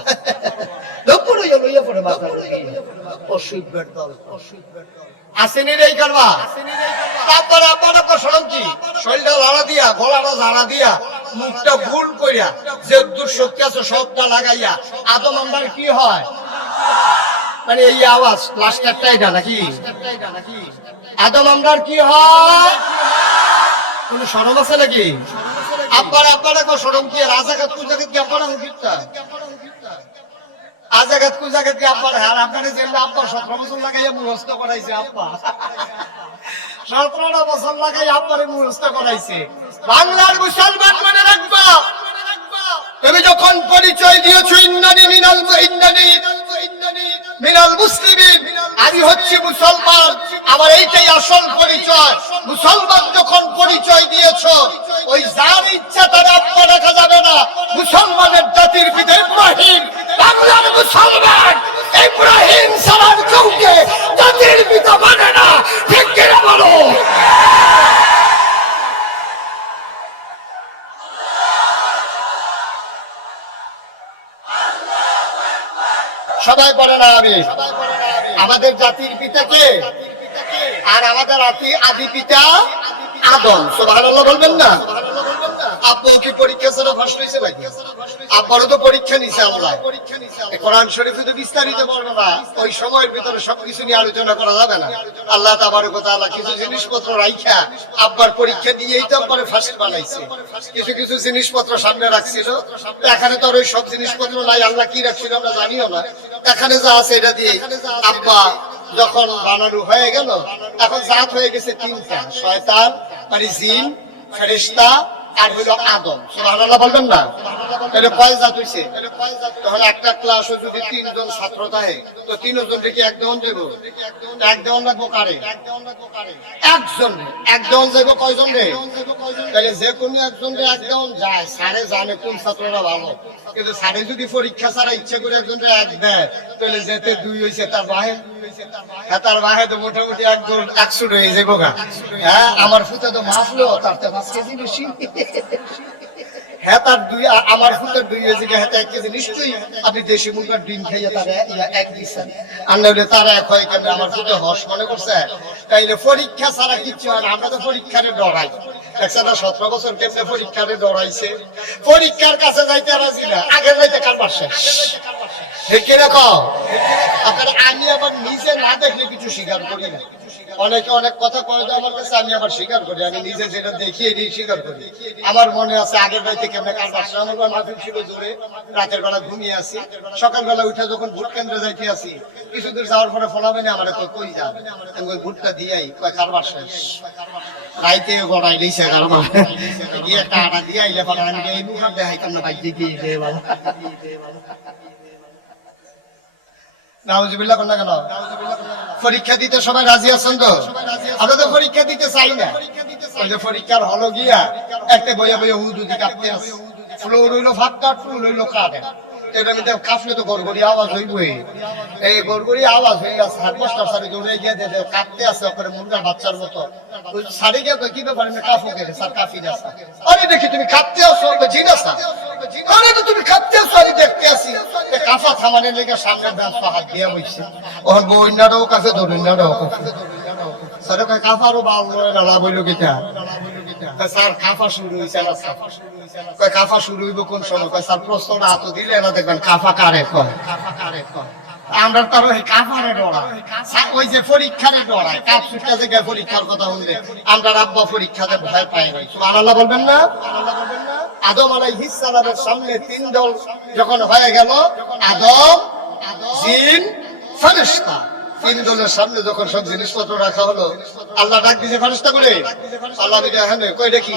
লপুরো লইয়া পড়ে মাথা অসুবিধার দল, অসুবিধার দল আসেনি রে করবা। তারপরে আপনারা তো শরম কি? শরীরটা লাড়া দিয়া, গলাটা ঝাড়া দিয়া, মুখটা ভুল কইরা, যে দুঃশক্তি আছে সবটা লাগাইয়া আদম আমার কি হয়? মানে এই আওয়াজ লাস্টারটাই না নাকি? আদম আমরার কি হয়? কোন শরম আছে নাকি? আব্বার আব্বারা কো শরম কি? রাজাগাত কুজাগাত কি আব্বারা হুকিতা? আজাগাত কুজাগাত কি আব্বার? আর আপনারে যে আব্বা 17 বছর লাগাইয়া মুখস্থ করাইছে। আব্বা 17টা বছর লাগাই আব্বারে মুখস্থ করাইছে। বাংলার মুসলমান মনে রাখবা, তুমি যখন পরিচয় দিয়েছো ইন্নানি মিনাল মুসলিমিন, আমি হচ্ছি মুসলমান, আমার এইটাই আসল পরিচয়। মুসলমান যখন পরিচয় দিয়েছো, ওই যার ইচ্ছা তার আব্বা রাখা যাবে না। মুসলমানের জাতির পিতা ইব্রাহিম, বাংলার মুসলমান ইব্রাহিম সালার চৌকে জাতির পিতা মানে না। ঠিক কিনা বলো? সবাই বলে না আমি। আমাদের জাতির পিতাকে আর আমাদের আদি পিতা আদম। সুবহানাল্লাহ বলবেন না? আব্বু কি পরীক্ষা ছাড়া ফাঁস হয়েছে নাকি? আব্বারও তো পরীক্ষা নিছে আল্লাহ। কোরআন শরীফে তো বিস্তারিত বর্ণনা, ওই সময়ের ভিতরে সবকিছু নিয়ে আলোচনা করা যাবে না। আল্লাহ তাবারক ওয়া তাআলা কিছু জিনিসপত্র রাইখা আব্বার পরীক্ষা দিয়েই তো আব্বারে ফাঁসি বানাইছে। কিছু কিছু জিনিসপত্র সামনে রাখছিল, এখানে তো আর ওই সব জিনিসপত্র নাই। আল্লাহ কি রাখছিল আমরা জানিও না। এখানে যা আছে এটা দিয়ে আব্বা যখন বানানো হয়ে গেল, এখন জাত হয়ে গেছে 3টা, শয়তান মানে জিন, ফেরেশতা আর হইল আদম। সুবহানাল্লাহ বলবেন না? তাহলে কয় জাত হইছে? তাহলে একটা ক্লাসে যদি 3 জন ছাত্র থাকে তো 3 জন থেকে এক দেওয়ান যাইব, এক দেওয়ান লাগবো কারে? একজন। এক দেওয়ান যাইব কয়জন রে? তাহলে যে কোনো একজন রে এক দেওয়ান যায়, স্যারে জানে কোন ছাত্ররা ভালো। কিন্তু স্যারে যদি পরীক্ষা ছাড়া ইচ্ছা করে একজন রে এক দেয়, তাহলে যেতে 2 হইছে তার বাহে, হ্যাঁ তার বাহে তো মোটামুটি একজন 100 হয়ে যাইব গা। হ্যাঁ আমার ফুতে তো মাফলো তার তো 5 কেজি বেশি। হ্যাঁ তার আমার ফুটের 2 কেজি, হ্যাঁ 1 কেজি নিশ্চয়ই। আপনি দেশি মুরগার ডিম খাইয়া তার এক দিচ্ছেন, আর নাহলে তারা এক হয় কেন? আমার ফুটে হর্ষ মনে করছে। তাইলে পরীক্ষা ছাড়া কিচ্ছু হয় না। আমরা তো পরীক্ষারে ডরাই। 17 বছর কেমনে পরীক্ষারে ডরাইছে। পরীক্ষার কাছে যাইতে রাজি না, আগে যাইতে কারবার শেষ। কিরকম? আপনার আমি আবার নিজে না দেখলে কিছু স্বীকার করি না। অনেকে অনেক কথা কয় আমার কাছে, আমি আবার স্বীকার করি। আমি নিজে যেটা দেখি এটাই স্বীকার করি। আমার মনে আছে আগের রাইতে কেমনে কারবার শেষ। আমার মাহফিল ছিল জোরে, রাতের বেলা ঘুমিয়ে আসি, সকালবেলা উঠে যখন ভোট কেন্দ্রে যাইতে আসি, কিছু দূর যাওয়ার পরে ফলাবে না আমার কই যান, আমি ওই ভোটটা দিয়াই কয় কারবার শেষ। রাইতে গড়াই দিয়েছে কারবার দিয়ে একটা আটা দিয়ে আইলে ফলে আমি এই মুখার দেখাইতাম না, বাইকে গিয়ে দেয় বাবা। নাউজুবিল্লাহ কোন না কেন? পরীক্ষা দিতে সবাই রাজি আছেন তো? আমরা তো পরীক্ষা দিতে চাই না। ওই যে পরীক্ষার হলো গিয়া একটা বইয়া বইয়া হুদুদি কাঁপতে আছে, ফ্লোর হইলো ফাঁকা, টুল হইলো কাঁপে। এটা আমি কাঁপলে তো গড়গড়ি আওয়াজ হইবই। এই গড়গড়ি আওয়াজ হয়ে গেছে, 5টা সারি দৌড়ে গিয়ে দেখে কাঁপতে আছে ওপরে মুরগার বাচ্চার মতো। সারি গিয়ে কি ব্যাপার? কাফু গেলে স্যার কাফি না। আরে দেখি তুমি কাঁপতে আসো, জিনা স্যার। আরে তো তুমি কাঁপতে আসো, আমি দেখতে আসি। কাফা থামানের লেগে সামনে ব্যবসা হাত দিয়ে বসছে। ওর বইনাটাও কাছে ধরুনাটাও কাছে। স্যার কাফারও বাল নয় না, লাভ হইল কিটা? স্যার কাফা শুরু হয়েছে না? কাফা শুরু হইব কোন সময়? স্যার প্রশ্নটা হাত দিলে না দেখবেন কাফা কারে কয়। আমরা তো ওই কাফারে ডরাই, ওই যে পরীক্ষারে ডরাই। কাপ সুটটা জায়গায় পরীক্ষার কথা বললে আমরা রাব্বা পরীক্ষাতে ভয় পাই নাই। সুবহানাল্লাহ বলবেন না? আদম আলাইহিস সালামের সামনে 3 দল যখন হয়ে গেল, আদম, জিন, ফেরেশতা, 3 দলের সামনে যখন সব জিনিসপত্র রাখা হলো, আল্লাহ ডাক দিয়েছে ফেরেশতা করে। আল্লাহ এটা হ্যাঁ কই দেখি,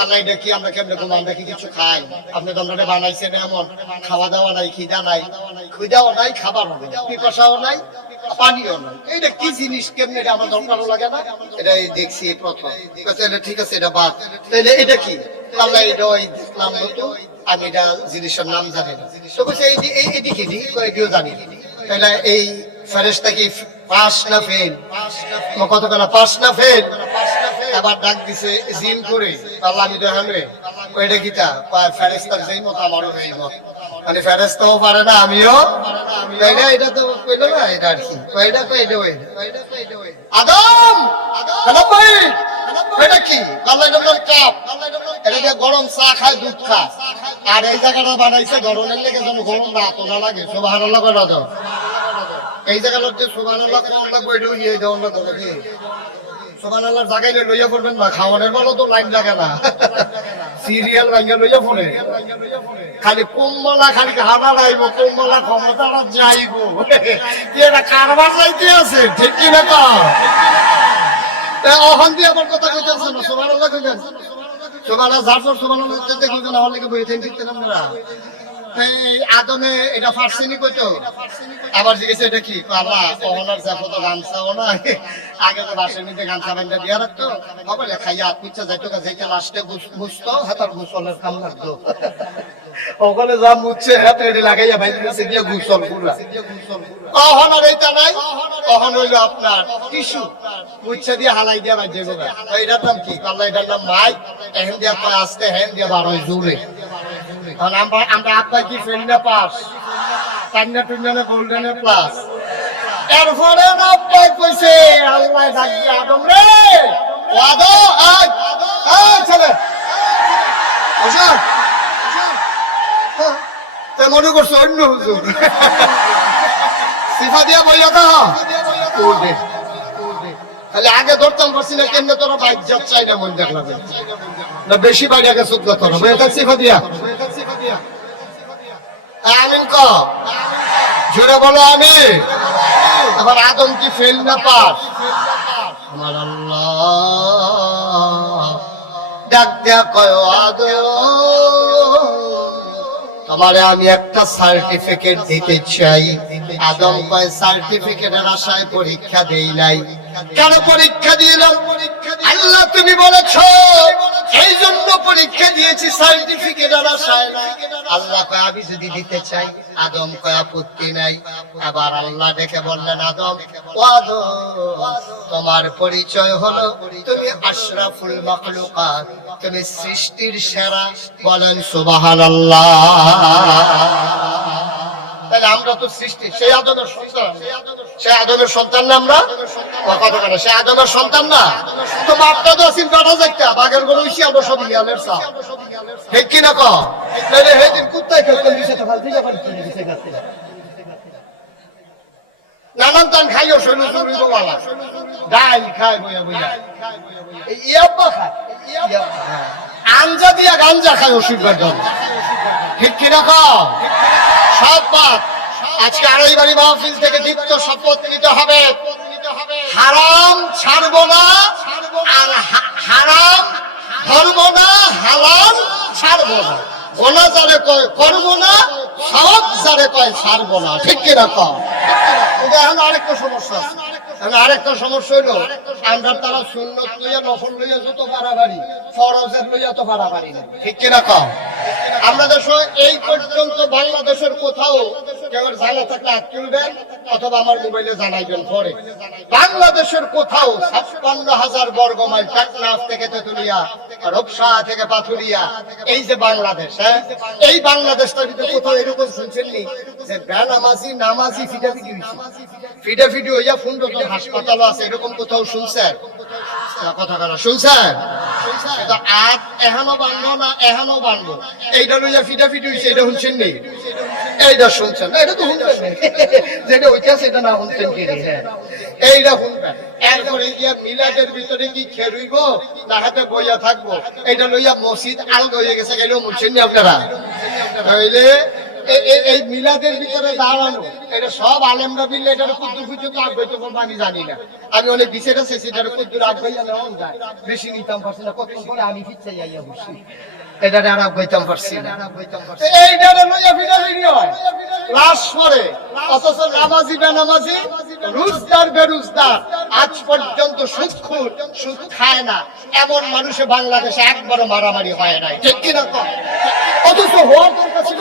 আল্লাহ এটা কি? আমরা কেমনে বলবো? আমরা কি কিছু খাই? আপনি তো আমরা বানাইছেন এমন, খাওয়া দাওয়া নাই, খিদা নাই, খিদাও নাই, খাবারও নাই, পিপাসাও নাই, পানিও নাই। এটা কি জিনিস? কেমনে আমার দরকারও লাগে না। এটা দেখছি প্রথম। ঠিক আছে এটা বাদ। তাহলে এটা কি? আল্লাহ এটা ওই দেখলাম তো, আমি এটা জিনিসের নাম জানি না। তো বলছে এইদিকে এটিও জানি। তাহলে এই ফেরেশতা কি পাস না ফেল? কত কেন পাস না ফেল? আবার ডাক দিছে জিম করে, আল্লাহ আমি দেখানো ওইটা গীতা ফেরেশতার যেই মত আমারও এই মত। মানে ফেরেশতাও পারে না, আমিও। এটা তো কইলো না, এটা আর কি এটা আদম এটা কি? আল্লাহ কাপ, এটা দিয়ে গরম চা খায়, দুধ খায়। আর এই জায়গাটা বানাইছে গরমের লেগে যেন গরম না তো না লাগে। সুবহানাল্লাহ কয় না? তো এই জায়গাটার যে সুবহানাল্লাহ কোন লাগবে এটাও নিয়ে যাওয়ার না। সুবহানাল্লাহ জায়গায় লইয়া পড়বেন না, খাওয়ানোর বেলা তো লাইন লাগে না, সিরিয়াল ভাঙ্গা লইয়া পড়ে। খালি কুম্বলা, খালি হানা লাইব, কুম্বলা ক্ষমতাটা যাইব। এটা কারবার যাইতে আছে, ঠিক কি না? অহন দিয়ে আমার কথা কইতেছে না। সুবহানাল্লাহ কইবেন। সুবহানাল্লাহ জাফর সুবহানাল্লাহ দেখবেন আমার লাগে বইতে দিতেন আপনারা। এই আদমে এটা ফার্সিনি কইতো, আবার জিজ্ঞেস এটা কি? আল্লাহ অহনার জাফর তো গামছাও না, আগে তো বাসের মধ্যে গামছা বান্ধা দিয়া রাখতো, বলে খাইয়া কুচ্ছা যাইতো, যাইতে লাস্টে বুঝতো হাতার গোসলের কাম লাগতো। ওখানে যা মুচ্ছে হাতে এটি লাগাইয়া ভাই দিয়েছে গিয়ে গোসল পুরা। অহনার এইটা নাই, অহন হইলো আপনার টিস্যু, মুচ্ছা দিয়ে হালাই দিয়া ভাই যাবো। এটার নাম কি? আল্লাহ এটার নাম মাই। এহেন দিয়া পায় আসতে, হেন দিয়া বার হয় জোরে। আমরা আপনার কি ফেল না পাস, কান্না টুন্না গোল্ডেনে প্লাস। এরপরে আপনার কইছে আল্লাহ ডাক দিয়ে আদম রে, আদম আয় ছেলে বসা। মনে করছো অন্য হুজুর সিফা দিয়া বইয়া তো তাহলে আগে ধরতাম পারছি না। কেমনে তোরা বাইক যাত চাই না, মন দেখলাম না বেশি বাইরে আগে চোদ্দ তোরা বইয়া সিফা দিয়া। আমিন ক জোরে বলো আমি। আবার আদম কি ফেল না পাস? আমার আল্লাহ ডাক দেয়া কয় আদম, তোমারে আমি একটা সার্টিফিকেট দিতে চাই। আদম কয় সার্টিফিকেটের আশায় পরীক্ষা দেই নাই। কেন পরীক্ষা দিলাম? আল্লাহ তুমি বলেছো এই জন্য পরীক্ষা দিয়েছি, সার্টিফিকেটের আশায় না। আল্লাহ কয় আমি যদি দিতে চাই? আদম কয় আপত্তি নাই। আবার আল্লাহ ডেকে বললেন আদম, ও আদম, তোমার পরিচয় হলো তুমি আশরাফুল মাখলুকাত, তুমি সৃষ্টির সেরা। বলেন সুবহানাল্লাহ। তাহলে আমরা তো সৃষ্টি, সেই আদমের সন্তান, সেই আদমের সন্তান না আমরা? কথা বলে সেই আদমের সন্তান না? তো বাপটা তো আসিল কাটা যাইতা বাগের গরু হইছি আমরা সব ইয়ালের সা, ঠিক কি না? কো তাহলে সেই দিন কুত্তায় খেলতেন দিছে তো ফালতি যা ফালতি দিছে গাছে নানান তান খাইও শৈল চুরি গোওয়ালা ডাল খায় বইয়া বইয়া এই ইয়াব্বা খায়, আঞ্জা দিয়া গাঞ্জা খায় ওষুধ বাদন, ঠিক কি না? কো সব বাদ। আজকে আড়াই বাড়ি মাহফিল থেকে দীপ্ত শপথ নিতে হবে, হারাম ছাড়বো না, আর হারাম ধরবো না, হালাল ছাড়বো না। গোনা যারে কয় করবো না, সব যারে কয় ছাড়বো না, ঠিক কিনা? কম এখন আরেকটা সমস্যা আছে। আরেকটা সমস্যা হইলো আমরা তারা সুন্নত লইয়া নফল লইয়া যত বাড়াবাড়ি, ফরজের লইয়া তো বাড়াবাড়ি না, ঠিক কিনা? কম আমরা দেশ এই পর্যন্ত বাংলাদেশের কোথাও কেউ জানা থাকলে হাত তুলবেন অথবা আমার মোবাইলে জানাইবেন পরে। বাংলাদেশের কোথাও ৫৬,০০০ বর্গ মাইল টেকনাফ থেকে তেতুলিয়া, রূপসা থেকে পাথুরিয়া, এই যে বাংলাদেশ, হ্যাঁ, এই বাংলাদেশটার ভিতরে কোথাও এরকম শুনছেননি যে বেনামাজি নামাজি ফিটাফিটি হয়েছে, ফিটাফিটি হইয়া ফুন্ড হাসপাতালও আছে, এরকম কোথাও শুনছেন? কথা বলা শুনছেন? আর এখনো বানবো না, এখনো বানবো, এইটা লইয়া ফিটাফিটি হয়েছে, এটা শুনছেন নেই? এইটা শুনছেন না? এটা তো শুনছেন যেটা হইতেছে এটা না শুনছেন কি? হ্যাঁ, এইটা শুনবেন। এরপরে গিয়া মিলাদের ভিতরে কি খেরুইব না হাতে বইয়া থাকবো, এটা লইয়া মসজিদ আলগা হয়ে গেছে, গেলেও শুনছেন নি আপনারা? তাইলে এই মিলাদের ভিতরে দাঁড়ানো এটা সব আলেমরা মিললে এটা কুদ্দুর পর্যন্ত আগ্রহ আমি জানি না। আমি অনেক বিচার আছে সেটার কুদ্দুর আগ্রহ নেওয়া যায়, বেশি নিতাম পারছি না, কত করে আমি ফিরতে যাইয়া বসছি, এটা আর আগ্রহতাম পারছি না। এইটা লইয়া ফিটাফিটি হয় লাশ পরে, অথচ নামাজি বেনামাজি, রোজদার বেরোজদার আজ পর্যন্ত সুদখোর, সুদ খায় না এমন মানুষে বাংলাদেশে একবারও মারামারি হয় নাই, ঠিক কিনা? অথচ হওয়ার দরকার ছিল।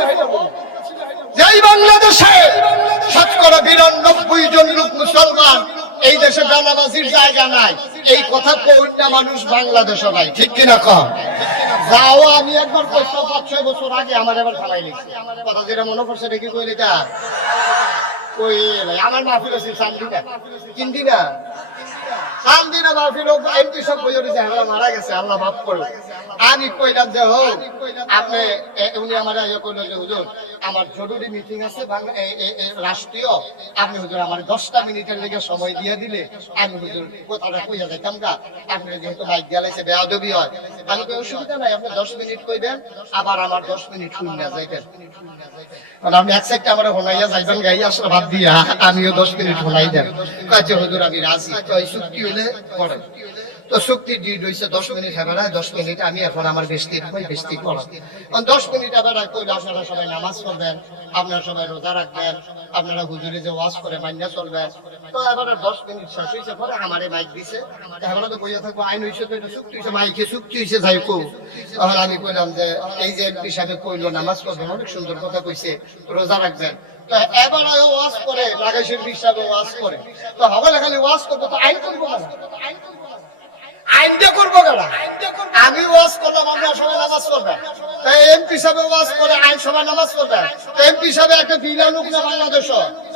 যেই বাংলাদেশে ৯২ জন লোক মুসলমান, এই দেশে বেনামাজির জায়গা নাই, এই কথা কই না মানুষ বাংলাদেশে নাই, ঠিক কিনা? কম যাও আমি একবার ৫-৬ বছর আগে আমার এবার খালাই লিখছি, কথা যেটা মনে পড়ছে দেখি কইলি তা ওই আমার মাহফিল আছে চান্দিনা, কিন্দিনা চান্দিনা মাহফিল এমপি সব বইয়ে দিয়েছে আমরা মারা গেছে, আল্লাহ মাফ করো। আমি কইলাম যে হোক আপনি, উনি আমার কইলেন যে হুজুর আমার জরুরি মিটিং আছে রাষ্ট্রীয়, আপনি হুজুর আমার ১০টা মিনিটের লেগে সময় দিয়ে দিলে আমি হুজুর কথাটা কইয়া যাইতাম না, আপনি যেহেতু মাইক দিয়ালাইছে বেয়াদবি হয়। আমি কই অসুবিধা নাই, আপনি ১০ মিনিট কইবেন, আবার আমার ১০ মিনিট শুনিয়া যাইবেন, কারণ আপনি এক সাইডটা আমার হোনাইয়া যাইবেন গাই আসলে ভাব দিয়া, আমিও ১০ মিনিট হোনাই দেন। আচ্ছা হুজুর আমি রাজি, তো এই চুক্তি হইলে পড়ে। তো চুক্তি ডিড হইছে ১০ মিনিট হেবারা, ১০ মিনিট আমি এখন আমার বেস্তি বেস্তি করা, ১০ মিনিট হেবারা কইলে আপনারা সবাই নামাজ পড়বেন, আপনারা সবাই রোজা রাখবেন, আপনারা হুজুরে যে ওয়াজ করে মাইনা চলবেন। তো এবারে ১০ মিনিট শেষ হইছে পরে আমারে মাইক দিছে, এবারে তো বইয়া থাকবো, আইন হইছে তো এটা চুক্তি হইছে, মাইকে চুক্তি হইছে যাই কো। তখন আমি কইলাম যে এই যে এমপি সাহেব কইলো নামাজ পড়বেন, অনেক সুন্দর কথা কইছে, রোজা রাখবেন, এবার ওয়াজ করে লাগাইশের হিসাবে ওয়াজ করে, তো হবে খালি ওয়াজ করবো, তো আইন করবো না, আইনটা করবো কেনা? আমি ওয়াজ করলাম আপনার সবাই নামাজ পড়বেন, এমপি সাহেব ওয়াজ করে আইন সবাই নামাজ পড়বেন। এমপি সাহেব একটা বিরানুক না বাংলাদেশ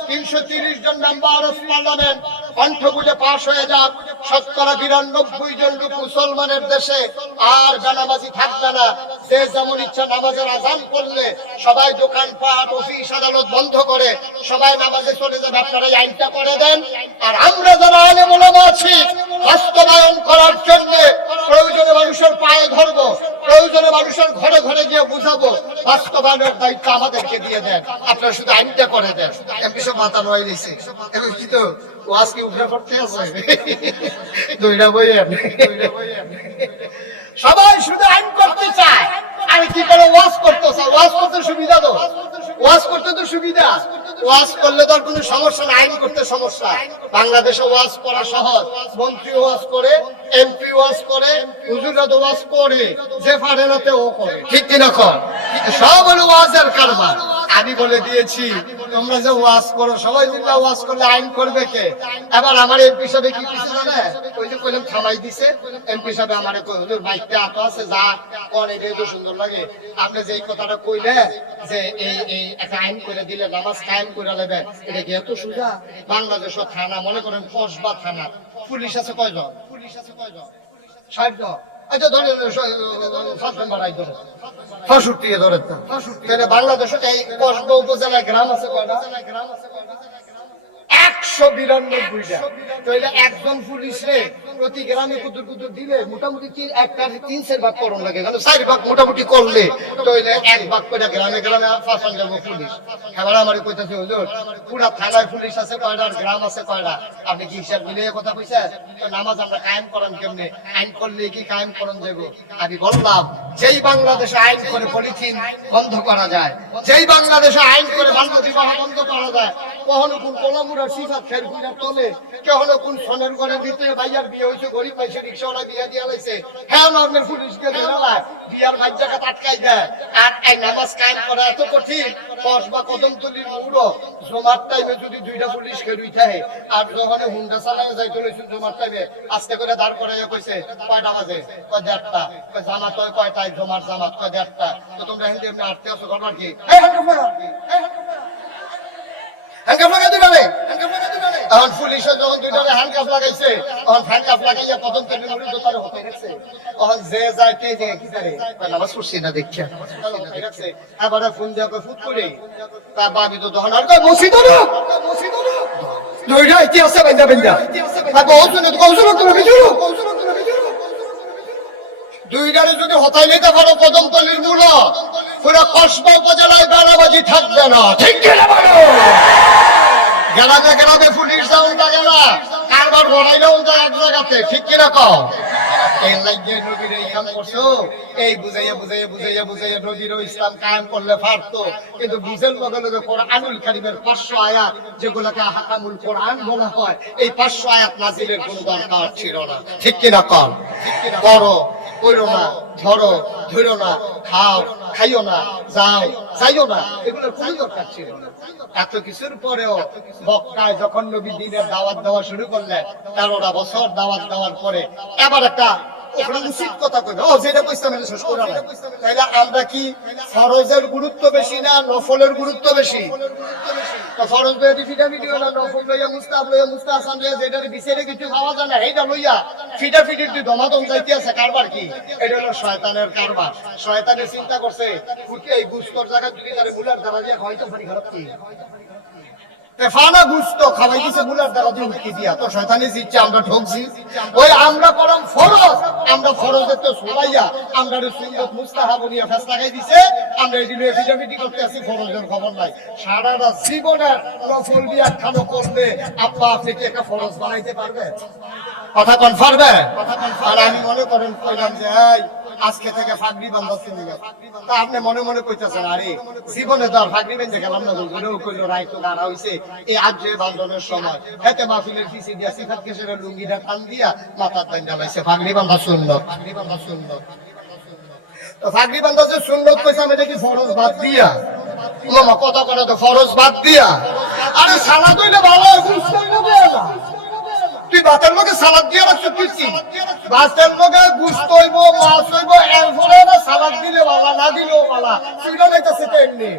৩৩০ জন মেম্বার অফ পার্লামেন্ট কণ্ঠ বুঝে পাশ হয়ে যাক, শতকরা ৯২ জন লোক মুসলমানের দেশে আর বেনামাজি থাকবে না। যে যেমন ইচ্ছা নামাজের আযান করলে সবাই দোকানপাট অফিস আদালত বন্ধ করে সবাই নামাজে চলে যাবে, আপনারা আইনটা করে দেন। আর আমরা যারা আলেম ওলামা আছি বাস্তবায়ন করার জন্য প্রয়োজনে মানুষের পায়ে ধরবো, প্রয়োজনে মানুষের ঘরে ঘরে গিয়ে বুঝাবো, বাস্তবায়নের দায়িত্ব আমাদেরকে দিয়ে দেন, আপনারা শুধু আইনটা করে দেন। এমপি সব মাথা নোয়াই দিয়েছে, এখন কি তো ওয়াজ কি উপরে পড়তে আছে দুইটা বই সবাই শুধু আইন করতে চায়। আমি কি করে ওয়াজ করতে চাই? ওয়াজ করতে সুবিধা তো, ওয়াজ করতে তো সুবিধা। ওয়াজ করলে তো আর কোনো সমস্যা না, আইন করতে সমস্যা। বাংলাদেশে ওয়াজ করা সহজ, মন্ত্রী ওয়াজ করে, এমপি ওয়াজ করে, হুজুররা তো ওয়াজ করে, যে পারে না তে ও করে, ঠিক কিনা কর? সব হলো ওয়াজের কারবার। আমি বলে দিয়েছি তোমরা যে ওয়াজ করো, সবাই মিলে ওয়াজ করলে আইন করবে কে? এবার আমার এমপি সাহেব কি কিছু জানে? ওই যে কইলাম থামাই দিছে, এমপি সাহেব আমারে কই হুজুর বাইকটা আতো আছে, যা কোন এটা তো সুন্দর লাগে। আপনি যেই কথাটা কইলে যে এই একটা আইন করে দিলে নামাজ কায়েম করে নেবেন, এটা কি এত সোজা? বাংলাদেশও থানা, মনে করেন কসবা থানা, পুলিশ আছে কয়জন? পুলিশ আছে কয়জন? 60 জন। আচ্ছা ধরে 7 মেম্বার আই ধরে 65 ধরে না। তাহলে বাংলাদেশে এই কসবা উপজেলায় গ্রাম আছে কয়টা? 192টা। তাহলে একজন পুলিশে প্রতি গ্রামে কুতুর কুতুর দিলে মোটামুটি 3 ভাগ করণ লাগে, 4 ভাগ মোটামুটি করলে তাহলে 1 ভাগ করে গ্রামে গ্রামে 5 যাব পুলিশ। এবার আমারে কইতাছে হুজুর পুরা থানায় পুলিশ আছে কয়টা আর গ্রাম আছে কয়টা? আপনি কি হিসাব মিলিয়ে কথা কইছেন? তো নামাজ আমরা কায়েম করেন কেমনে? আইন করলে কি কায়েম করন যাইব? আমি বললাম যেই বাংলাদেশে আইন করে পলিথিন বন্ধ করা যায়, যেই বাংলাদেশে আইন করে বাল্য বিবাহ বন্ধ করা যায়, কখনো কোন কোলামুড়া সিফাত ফের গুইরা তোলে, কখনো কোন সোনার ঘরের ভিতরে ভাইয়ার বিয়ে হয়েছে, গরিব পয়সা রিক্সাওয়ালা বিয়ে দিয়া লাইছে, হ্যাঁ নর্মের পুলিশকে ধরালায় বিয়ার বাচ্চাকে আটকাই দেয়। আর এই নামাজ কায়েম করা এত কঠিন, কসবা কদমতলির মুড়ো জমার টাইমে যদি 2টা পুলিশ খেলুই থাকে, আর যখন হুন্ডা চালায় যাই চলেছে জমার টাইমে আজকে করে দাঁড় করাইয়া কইছে কয়টা বাজে? কয় 1:30টা। কয় জামাত হয় কয়টায়? জমার জামাত কয় 1:30টা। তো তোমরা হিন্দি এমনি আটতে আসো করবার কি? এখন পুলিশে যখন 2টারে হ্যান্ডকাফ লাগাইছে, তখন হ্যান্ডকাফ লাগাইয়া প্রথম কেন্দ্রে মুড়ি দোকানে হতে গেছে। তখন যে যায় কে যে কি করে নামাজ পড়ছি না দেখিয়া এবারে ফোন দিয়া কই ফুট করে তা বাবি তো তখন আর কই মসজিদ না দুইটা কি আছে বেন্দা বেন্দা আর বহুত শুনে তো কৌশল করে বিজুরু 2টারে যদি হতাই নিতে পারো কদমতলির মূল পুরো কসবা উপজেলায় বানাবাজি থাকবে না, ঠিক কি না বলো? গ্রামে গ্রামে পুলিশ যাও লাগে না, কারবার বড়াইলেও যায় এক জায়গাতে, ঠিক কিনা কও? এই লাগিয়ে নবীর এই কাম করছো, এই বুঝাইয়া বুঝাইয়া বুঝাইয়া বুঝাইয়া নবীর ইসলাম কায়েম করলে পারতো, কিন্তু বুঝের লগে লগে কোরআনুল কারীমের 500 আয়াত যেগুলোকে হাকামুল কোরআন বলা হয়, এই 500 আয়াত নাজিলের কোনো দরকার ছিল না, ঠিক কিনা কও? করো কইরো না, ধরো ধরো না, খাও খাইও না, যাও যাইও না, এগুলোর কোনো দরকার ছিল না। এত কিছুর পরেও মক্কায় যখন নবী দ্বীনের দাওয়াত দেওয়া শুরু করলেন, 13টা বছর দাওয়াত দেওয়ার পরে এবার একটা উচিত কথা কইবে, ও যেটা কইতাম এটা শেষ করে না। তাইলে আমরা কি ফরজের গুরুত্ব বেশি না নফলের গুরুত্ব বেশি? তো ফরজ লইয়া ফিটাফিটি হলো, নফল লইয়া মুস্তাহাসান লইয়া যেটার বিচারে কিছু পাওয়া যায় না এইটা লইয়া ফিটাফিটির তুই দমাদম যাইতে আছে, কারবার কি? এটা হলো শয়তানের কারবার। শয়তানে চিন্তা করছে এই গুস্তর জায়গা যদি তারে মুলার দ্বারা দিয়া হয়তো পারি খারাপ কি ফানা গুস্ত খাওয়াই দিছে মুলার দ্বারা দিয়ে উঠকি দিয়া, তো শয়তানি জিতছে, আমরা ঠকছি। ওই আমরা করম ফরজ, আমরা ফরজের তো সবাইয়া আমরা সুন্নাত মুস্তাহাব নিয়ে ফেস লাগাই দিছে, আমরা এই দিনে ফিটাফিটি করতে আছি, ফরজের খবর নাই। সারাটা জীবনের নফল বিয়া খানো করলে আব্বা আপনি কি একটা ফরজ বানাইতে পারবে? কথা কোন পারবে? আর আমি মনে করেন কইলাম যে এই আজকে থেকে ফাগড়ি বান্ধা চিনি না, তা আপনি মনে মনে কইতেছেন আরে জীবনে তো আর ফাগড়ি বেঁধে গেলাম না, ঘুরেও কইল রায় তো গাড়া হইছে এই আজ যে বান্ধনের সময় এতে মাহফিলের পিছে দিয়া সিফাত কেশের লুঙ্গিটা টান দিয়া মাথার টান জ্বালাইছে, ফাগড়ি বান্ধা সুন্নত। ফাগড়ি বান্ধা সুন্নত, তো ফাগড়ি বান্ধা যে সুন্নত কইছাম এটা কি ফরজ বাদ দিয়া? মামা কথা করে তো ফরজ বাদ দিয়া। আরে সালাদ হইলে ভালো, বুঝতে হবে না তুই ভাতের লগে সালাদ দিয়ে রাখছো, কি ভাতের লগে গুস্ত হইব মাছ হইব, এরপরে না সালাদ দিলে বাবা না দিলেও বালা, তুইটা নাইতাছে তো এমনি।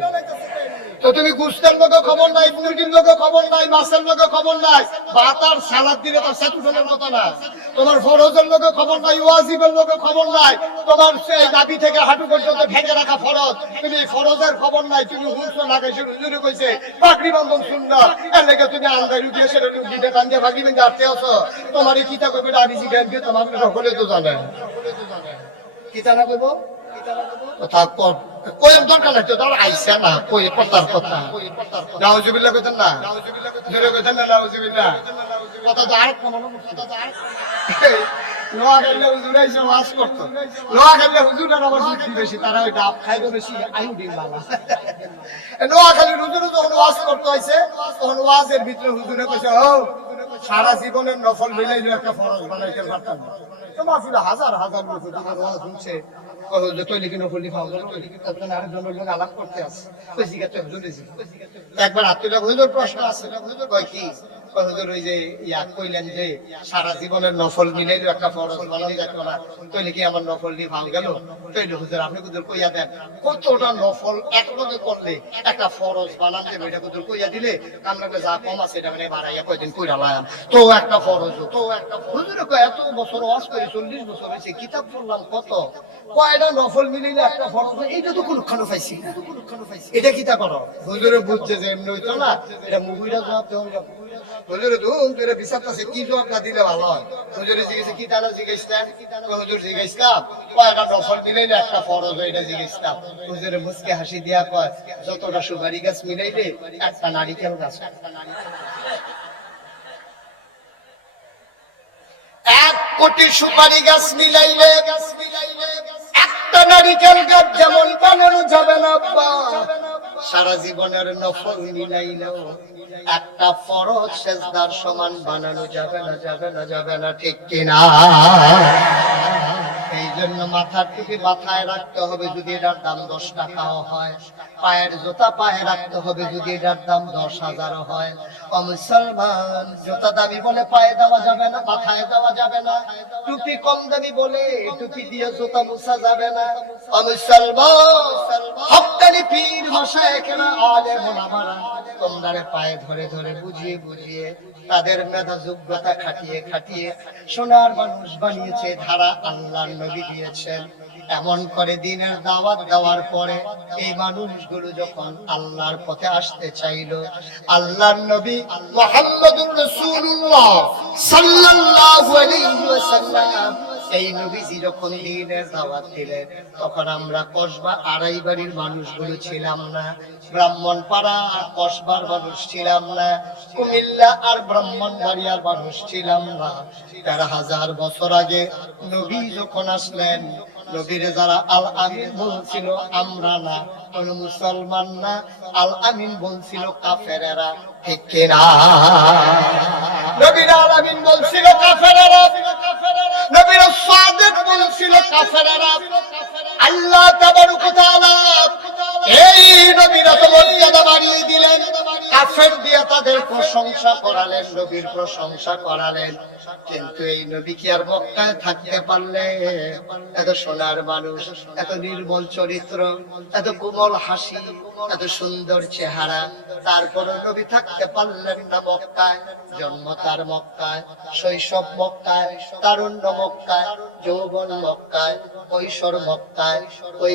তো তুমি গুস্তের লগে খবর নাই, মুরগির লগে খবর নাই, মাছের লগে খবর নাই, ভাত আর সালাদ দিলে তার সেতুশনের মতো না। তোমার ফরজের লগে খবর নাই, ওয়াজিবের লগে খবর নাই, তোমার সেই দাবি থেকে হাঁটু পর্যন্ত ঢেকে রাখা ফরজ, তুমি ফরজের খবর নাই, তুমি হুঁসো লাগাইছো, হুজুরে কইছে পাগড়ি বান্ধন সুন্নাত, এর লেগে তুমি আন্দারি দিয়ে সেটা রুগীতে কান দিয়ে পাগড়ি বেঁধে আসতে আসো। তোমার এই কিতা কইবে আর ইজি জ্ঞান দিয়ে তোমার সকলে তো জানে কি জানা কইব তারপর কইম দরকার নাই তো, তার আইসা না কই পতার কথা নাউজুবিল্লাহ কইতেন না, জোরে কইতেন না নাউজুবিল্লাহ কথা তো আর কোন নোয়াখালী হুজুর এসে ওয়াজ করতো। নোয়াখালী হুজুরের আবার বুদ্ধি বেশি, তারা ওই ডাব খাইবে বেশি, আইউডিন বালা। নোয়াখালীর হুজুর যখন ওয়াজ করতে হয়েছে, তখন ওয়াজের ভিতরে হুজুরে কইছে, ও সারা জীবনের নফল মিলাইলে একটা ফরজ বানাইতে পারতাম না। তো মাহফিল হাজার হাজার লোক তোমার ওয়াজ শুনছে, একবার আত্মীয় হুজুর প্রশ্ন আছে, কয় কি? হুজুর ওই যে ইয়া কইলেন যে সারা জীবনের নফল মিলাইলে একটা ফরজ বানানো যেত না, তৈলে কি আমার নফল দিয়ে ভালো গেল? তৈলে হুজুর আপনি হুজুর কইয়া দেন কতটা নফল একলগে করলে একটা ফরজ বানান দেবে, এটা হুজুর কইয়া দিলে আমরা যা কম আছে এটা মানে বাড়াইয়া কয়দিন কইরা লায়াম, তো একটা ফরজ, তো একটা হুজুরে কয় এত বছর ওয়াজ করে 40 বছর হয়েছে, কিতাব পড়লাম কত, কয়টা নফল মিলাইলে একটা ফরজ, এইটা তো কোনখানে পাইছি না, এটা কিতা করো? হুজুরে বুঝছে যে এমনি হইতো না, এটা মুভিরা জবাব দেওয়া। হুজুরে ধুম করে বিচার আছে, কি জবাবটা দিলে ভালো হয়? হুজুরে জিজ্ঞেস কি তারা জিজ্ঞেসলেন, হুজুর জিজ্ঞেসলাম কয়টা নফল মিলাইলে একটা ফরজ, এটা জিজ্ঞেসলাম। হুজুরে মুচকে হাসি দিয়া কয় যতটা সুপারি গাছ মিলাইলে একটা নারিকেল গাছ। 1 কোটি সুপারি গাছ মিলাইলে একটা নারিকেল গাছ যেমন বানানো যাবে না, সারা জীবনের নফল মিলাইলেও একটা ফরজ সেজদার সমান বানানো যাবে না, যাবে না, যাবে না, ঠিক কিনা? এই জন্য মাথার টুপি মাথায় রাখতে হবে যদি এটার দাম 10 টাকাও হয়, পায়ের জুতা পায়ে রাখতে হবে যদি এটার দাম 10,000 হয়। ও মুসলমান, জুতা দামি বলে পায়ে দেওয়া যাবে না, মাথায় দেওয়া যাবে না। টুপি কম দামি বলে টুপি দিয়ে জুতা মুছা যাবে না। ও মুসলমান, হক্কানি পীর মাশায়েখেরা আলেম ওলামারা তোমরা পায়ে ধরে ধরে বুঝিয়ে বুঝিয়ে তাদের মেধা যোগ্যতা খাটিয়ে খাটিয়ে সোনার মানুষ বানিয়েছে, ধারা আল্লাহর নবী দিয়েছেন। এমন করে দিনের দাওয়াত দেওয়ার পরে এই মানুষগুলো যখন আল্লাহর পথে আসতে চাইল, আল্লাহর নবী মুহাম্মদুর রাসূলুল্লাহ সাল্লাল্লাহু আলাইহি ওয়াসাল্লাম এই নবীজি যখন দিনের দাওয়াত দিলেন, তখন আমরা কসবা আড়াই বাড়ির মানুষগুলো ছিলাম না, ব্রাহ্মণপাড়া কসবার মানুষ ছিলাম না, কুমিল্লা আর ব্রাহ্মণবাড়িয়ার মানুষ ছিলাম না। 13,000 বছর আগে নবী যখন আসলেন, নবীরে যারা আল আমিন বলছিল আমরা না, কোন মুসলমান না, আল আমিন বলছিল কাফেরেরা, ঠিক কিনা? নবীর আল আমিন বলছিল কাফেরেরা, নবীর সাদেক বলছিল কাফেরেরা। আল্লাহ তাবারক ওয়া তাআলা এই নবীর এত মর্যাদা বাড়িয়ে দিলেন, কাফের দিয়ে তাদের প্রশংসা করালেন, নবীর প্রশংসা করালেন। কিন্তু এই নবী কি আর মক্কায় থাকতে পারলেন? এত সোনার মানুষ, এত নির্মল চরিত্র, এত কোমল হাসি, এত সুন্দর চেহারা, তারপরে নবী থাকতে পারলেন না মক্কায়। জন্ম তার মক্কায়, শৈশব মক্কায়, তারুণ্য মক্কায়, যৌবন মক্কায়, কৈশোর মক্কায়, ওই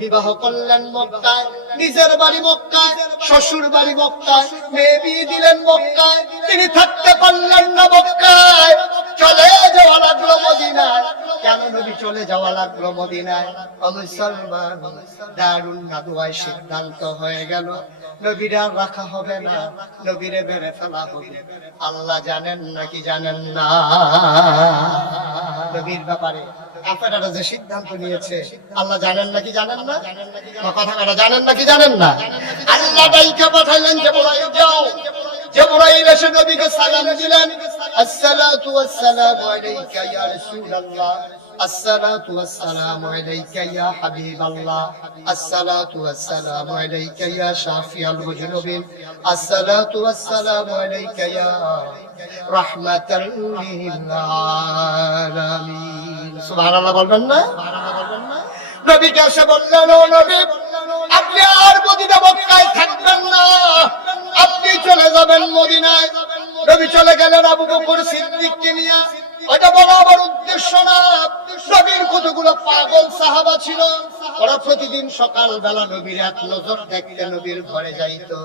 বিবাহ করলেন মক্কায়, নিজের বাড়ি মক্কায়, শ্বশুর বাড়ি মক্কায়, মেয়ে বিয়ে দিলেন মক্কায়। তিনি থাকতে পারলেন না মক্কায়, চলে যাওয়া লাগলো মদিনায়। কেন নবী চলে যাওয়া লাগলো মদিনায়? মুসলমান, দারুন নাদুয়ায় সিদ্ধান্ত হয়ে গেল নবীরে আর রাখা হবে না, নবীরে বেড়ে ফেলা হবে। আল্লাহ জানেন নাকি জানেন না নবীর ব্যাপারে? আপনারা যে সিদ্ধান্ত নিয়েছে আল্লাহ জানেন নাকি জানেন না? কথাটা জানেন নাকি জানেন না? আল্লাহ ডাইকা পাঠাইলেন জিবরাইল, যাও। জিবরাইল এসে নবীকে সালাম দিলেন, আসসালাতু ওয়াসসালামু আলাইকা ইয়া রাসূলুল্লাহ, আসসালাতু ওয়াসসালামু আলাইকা ইয়া হাবিবাল্লাহ, আসসালাতু ওয়াসসালামু আলাইকা ইয়া শাফিয়াল মুজরিমিন, আসসালাতু ওয়াসসালামু আলাইকা ইয়া রাহমাতাল লিল আলামিন। সুবহানাল্লাহ বলবেন না? নবীকে এসে বললেন, ও নবী, আপনি আর মদিনা মক্কায় থাকবেন না, আপনি চলে যাবেন মদিনায়। নবী চলে গেলেন আবু বকর সিদ্দিককে নিয়ে। ওটা বলা আমার উদ্দেশ্য না। নবীর কতগুলো পাগল সাহাবা ছিল, ওরা প্রতিদিন সকাল বেলা নবীর এক নজর দেখতে নবীর ঘরে যাইতো।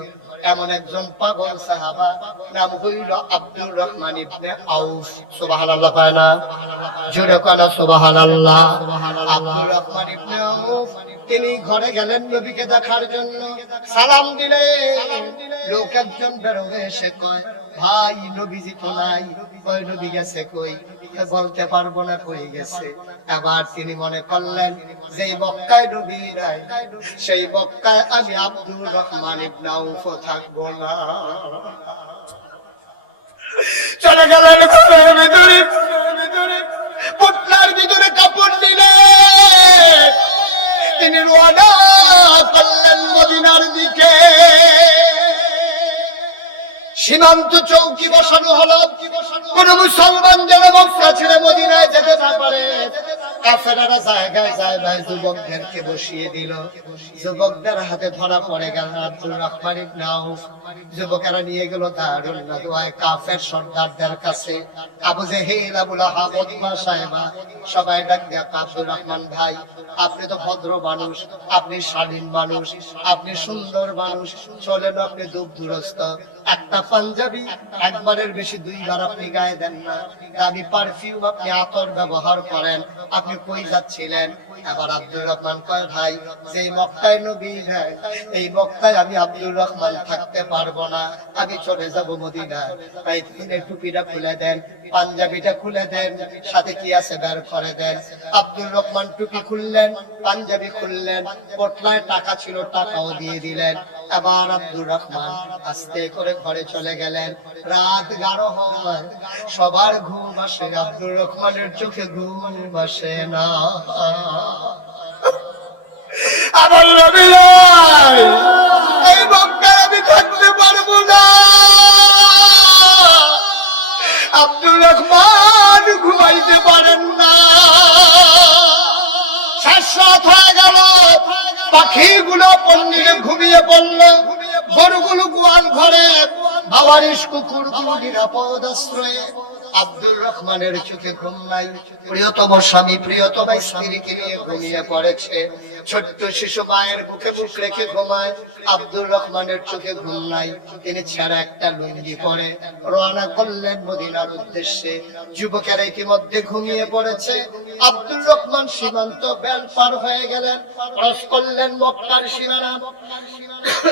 এমন একজন পাগল সাহাবা নাম হইল আব্দুর রহমান ইবনে আউফ। সুবহানাল্লাহ পায় না? জোরে কানা সুবহানাল্লাহ। আব্দুর রহমান ইবনে আউফ তিনি ঘরে গেলেন নবীকে দেখার জন্য, সালাম দিলেন। লোক একজন বের হয়ে এসে কয়, ভাই নবীজি তো নাই, কই নবী গেছে কই? বলতে পারবো না কই গেছে। এবার তিনি মনে করলেন যে মক্কায় নবী নাই, সেই মক্কায় আমি আব্দুর রহমান ইবনে আউফ থাকবো না। চলে গেলেন ঘরের ভিতরে, পুটলার ভিতরে কাপড় নিলেন, তিনি রওনা করলেন মদিনার দিকে। সীমান্ত চৌকি বসানো হলো, কোন মুসলমান যেন মক্কা ছেড়ে মদিনায় যেতে না পারে। কাফেররা জায়গায় জায়গায় যুবকদেরকে বসিয়ে দিল। যুবকদের হাতে ধরা পড়ে গেল আব্দুর রহমান ইবনে আউফ। যুবকেরা নিয়ে গেল দারুল নাদওয়ায় কাফের সর্দারদের কাছে। আবু জেহেল, আবু লাহাব, উতবা সাহেবা সবাই ডাক দিয়ে, আব্দুর রহমান ভাই, আপনি তো ভদ্র মানুষ, আপনি শালীন মানুষ, আপনি সুন্দর মানুষ, চলেন আপনি দুরস্ত একটা পাঞ্জাবি একবারের বেশি দুইবার আপনি গায়ে দেন না, দামি পারফিউম আপনি আতর ব্যবহার করেন, আপনি কই যাচ্ছিলেন? এবার আব্দুর রহমান কয়, ভাই যে মক্কায় নবী নাই, এই মক্কায় আমি আব্দুর রহমান থাকতে পারবো না, আমি চলে যাব মদিনা। তাই তিনি টুপিটা খুলে দেন, পাঞ্জাবিটা খুলে দেন, সাথে কি আছে বের করে দেন। আব্দুর রহমান টুপি খুললেন, পাঞ্জাবি খুললেন, পটলায় টাকা ছিল টাকাও দিয়ে দিলেন। এবার আব্দুর রহমান আস্তে করে ঘরে চলে গেলেন। রাত 11 হয়, সবার ঘুম আসে, আব্দুর রহমানের চোখে ঘুম আসে না। আমার নবী নাই, এই মক্কায় আমি থাকতে পারবো না। আব্দুর রহমান ঘুমাইতে পারেন না। শেষ রাত হয়ে গেল, পাখিগুলো পন্ডিতে ঘুমিয়ে পড়ল, গরুগুলো গোয়াল ঘরে, বাবারিশ কুকুরগুলো নিরাপদ আশ্রয়ে। আব্দুর রহমানের চোখে ঘুম নাই। প্রিয়তম স্বামী প্রিয়তম স্ত্রীকে নিয়ে ঘুমিয়ে পড়েছে। ছোট্ট শিশু মায়ের বুকে মুখ রেখে ঘুমায়। আব্দুর রহমানের চোখে ঘুম নাই। তিনি ছেঁড়া একটা লুঙ্গি পরে রওনা করলেন মদিনার উদ্দেশ্যে। যুবকেরা ইতিমধ্যে ঘুমিয়ে পড়েছে। আব্দুর রহমান সীমান্ত বেল পার হয়ে গেলেন, ক্রস করলেন মক্কার সীমানা।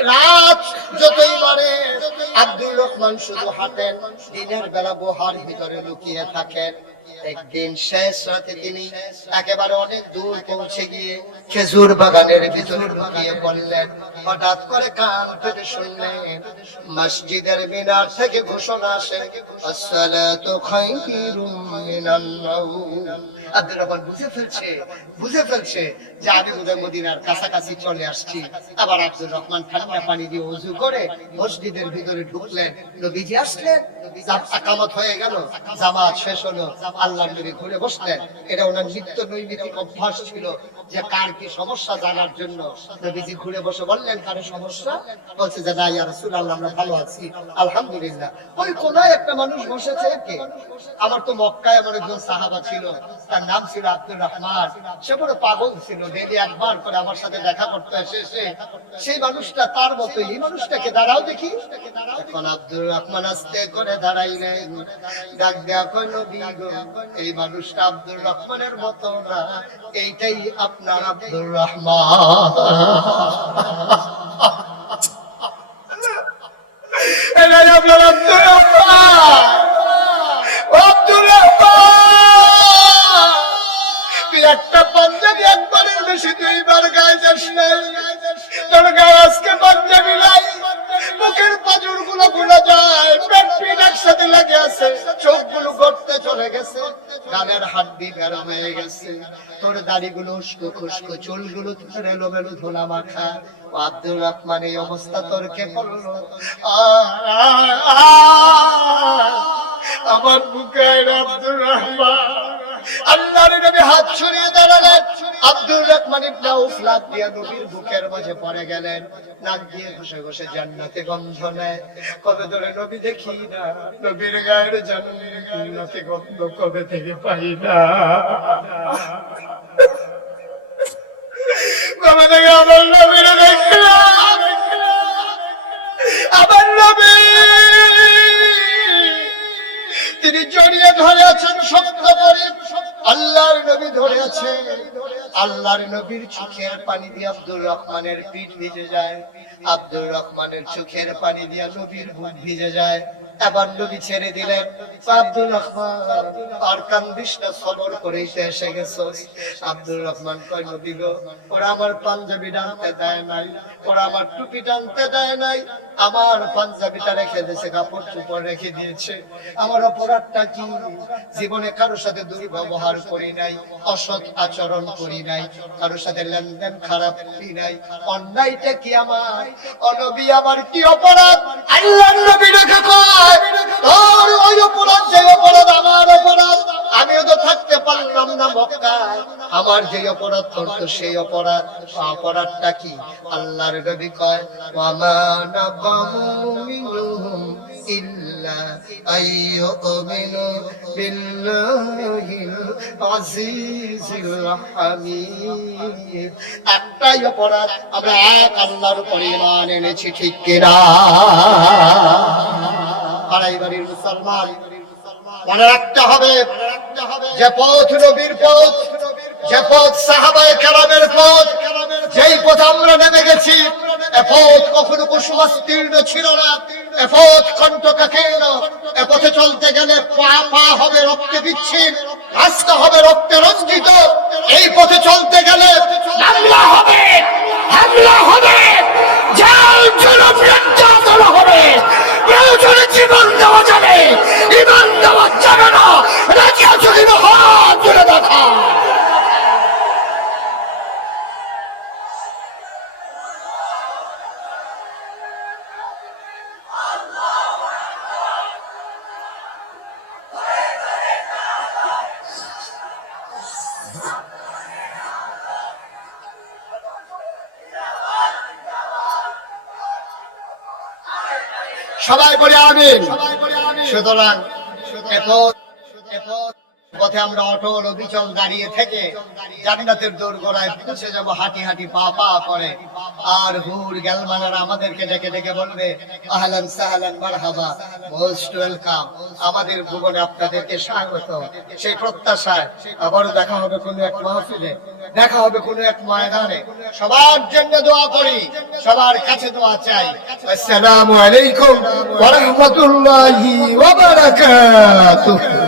রাত যতই বাড়ে আব্দুর রহমান শুধু হাঁটেন, দিনের বেলা গুহার ভিতরে লুকিয়ে থাকেন। একদিন শেষ রাতে তিনি একেবারে অনেক দূর পৌঁছে গিয়ে খেজুর বাগানের ভিতরে লুকিয়ে পড়লেন। হঠাৎ করে কান পেতে শুনলেন মসজিদের মিনার থেকে ঘোষণা আসে, আসসালাতু খায়রুম মিনান নাওম। আব্দুর রহমান বুঝে ফেলছে যে আমি বোধহয় মদিনার কাছাকাছি চলে আসছি। আবার আব্দুর রহমান ঠান্ডা পানি দিয়ে ওযু করে মসজিদের ভিতরে ঢুকলেন। নবীজি আসলেন, ইকামত হয়ে গেল, জামাত শেষ হলো, আল্লাহর নবী ঘুরে বসলেন। এটা ওনার নিত্য নৈমিত্তিক অভ্যাস ছিল যে কার কি সমস্যা জানার জন্য নবীজি ঘুরে বসে বললেন, কার সমস্যা? বলছে যে না ইয়া রাসূলুল্লাহ, আমরা ভালো আছি আলহামদুলিল্লাহ। ওই কোনায় একটা মানুষ বসেছে, কে? আমার তো মক্কায় আমার একজন সাহাবা ছিল, তার নাম ছিল আব্দুর রহমান। সে বড় পাগল ছিল, ডেলি একবার করে আমার সাথে দেখা করতে আসে। সেই মানুষটা তার মতোই, এই মানুষটাকে দাঁড়াও দেখি। এখন আব্দুর রহমান আস্তে করে দাঁড়াইলেন, ডাক দেয়া কই, নবী গো, এই মানুষটা আব্দুর রহমানের মতো না, এইটাই আপনার আব্দুর রহমান। এটাই আপনার আব্দুর রহমান। আব্দুর রহমান, তুই একটা পাঞ্জাবি একবারের বেশি দুইবার গায়ে যাস নাই, তোর গায়ে আজকে পাঞ্জাবি নাই, বুকের পাঁজর গুলো খুলে যায়, পেট পিঠ একসাথে লেগে আছে, চোখগুলো গড়তে চলে গেছে, গালের হাড্ডি বের হয়ে গেছে, তোর দাড়িগুলো উস্কো খুস্কো, চুলগুলো তোর এলোমেলো ধুলা মাখা। আব্দুর রহমান এই অবস্থা তোর কে করলো? আমার বুকে আব্দুর রহমান। আল্লাহর নবী হাত ছড়িয়ে দাঁড়ালেন। আব্দুর রহমান ইবনে আউফ লাফ দিয়ে নবীর বুকের মাঝে পড়ে গেলেন। নাক দিয়ে ঘষে ঘষে জান্নাতে গন্ধ নেয়। কবে ধরে নবী দেখি না, নবীর গায়ের জান্নাতে গন্ধ কবে থেকে পাই না। কবে থেকে আমার নবীর দেখলাম, আমার নবী তিনি জড়িয়ে ধরে আছেন শক্ত করে। আল্লাহর নবী ধরে আছে। আল্লাহর নবীর চোখের পানি দিয়ে আব্দুর রহমানের পিঠ ভিজে যায়, আব্দুর রহমানের চোখের পানি দিয়ে নবীর বুক ভিজে যায়। এবার নবী ছেড়ে দিলেন। আব্দুর রহমান, আর কান্দিস না, সবর করেই তো এসে গেছস। আব্দুর রহমান কয়, নবী গো, ওরা আমার পাঞ্জাবি টানতে দেয় নাই, ওরা আমার টুপি টানতে দেয় নাই, আমার পাঞ্জাবিটা রেখে দিয়েছে, কাপড় চোপড় রেখে দিয়েছে। আমার অপরাধটা কি? জীবনে কারোর সাথে দুর্ব্যবহার করি নাই, অসৎ আচরণ করি নাই, কারোর সাথে লেনদেন খারাপ করি নাই, অন্যায়টা কি আমার? ও নবী, আমার কি অপরাধ? আল্লাহর নবী রেখে কয়, তোর ওই অপরাধ, যে অপরাধ আমার অপরাধ, আমিও তো থাকতে পারলাম না মক্কায়, আমার যে অপরাধ তোর তো সেই অপরাধ। অপরাধটা কি? আল্লাহর নবী কয়, ওয়ামা নাকামু মিনহুম ইল্লা আইয়ুমিনু বিল্লাহিল আজিজিল হামিদ। একটাই অপরাধ, আমরা এক আল্লাহর উপরে ঈমান এনেছি, ঠিক কিনা? পাড়াই বাড়ির মুসলমান, মনে রাখতে হবে, যে পথ নবীর পথ, যে পথ সাহাবায়ে কেরামের পথ, যেই পথ আমরা নেমে গেছি, এ পথ কখনো কুসুমাস্তীর্ণ ছিল না, এ পথ কণ্টকাকীর্ণ। এ পথে চলতে গেলে পা হবে রক্তে বিচ্ছিন্ন, রাস্তা হবে রক্তে রঞ্জিত। এই পথে চলতে গেলে হামলা হবে, হামলা হবে, জাল জুলুম নির্যাতন হবে, প্রয়োজনে জীবন দেওয়া যাবে, ঈমান দেওয়া যাবে না। রাজি আছো কিনা? হাত তুলে দেখা। সবাই বলে আমিন। সুতরাং পথে আমরা অটল অবিচল দাঁড়িয়ে থেকে জান্নাতের দোরগোড়ায় পৌঁছে যাব, হাঁটি হাঁটি পা পা করে। আর হুর গেলমানারা আমাদেরকে ডেকে ডেকে বলবে, আহলান সাহলান মারহাবা, মোস্ট ওয়েলকাম, আমাদের ভুবনে আপনাদেরকে স্বাগত। সেই প্রত্যাশায় আবারও দেখা হবে কোনো এক মাহফিলে, দেখা হবে কোনো এক ময়দানে। সবার জন্য দোয়া করি, সবার কাছে দোয়া চাই। আসসালামু আলাইকুম ওয়া রাহমাতুল্লাহি ওয়া বারাকাতুহু।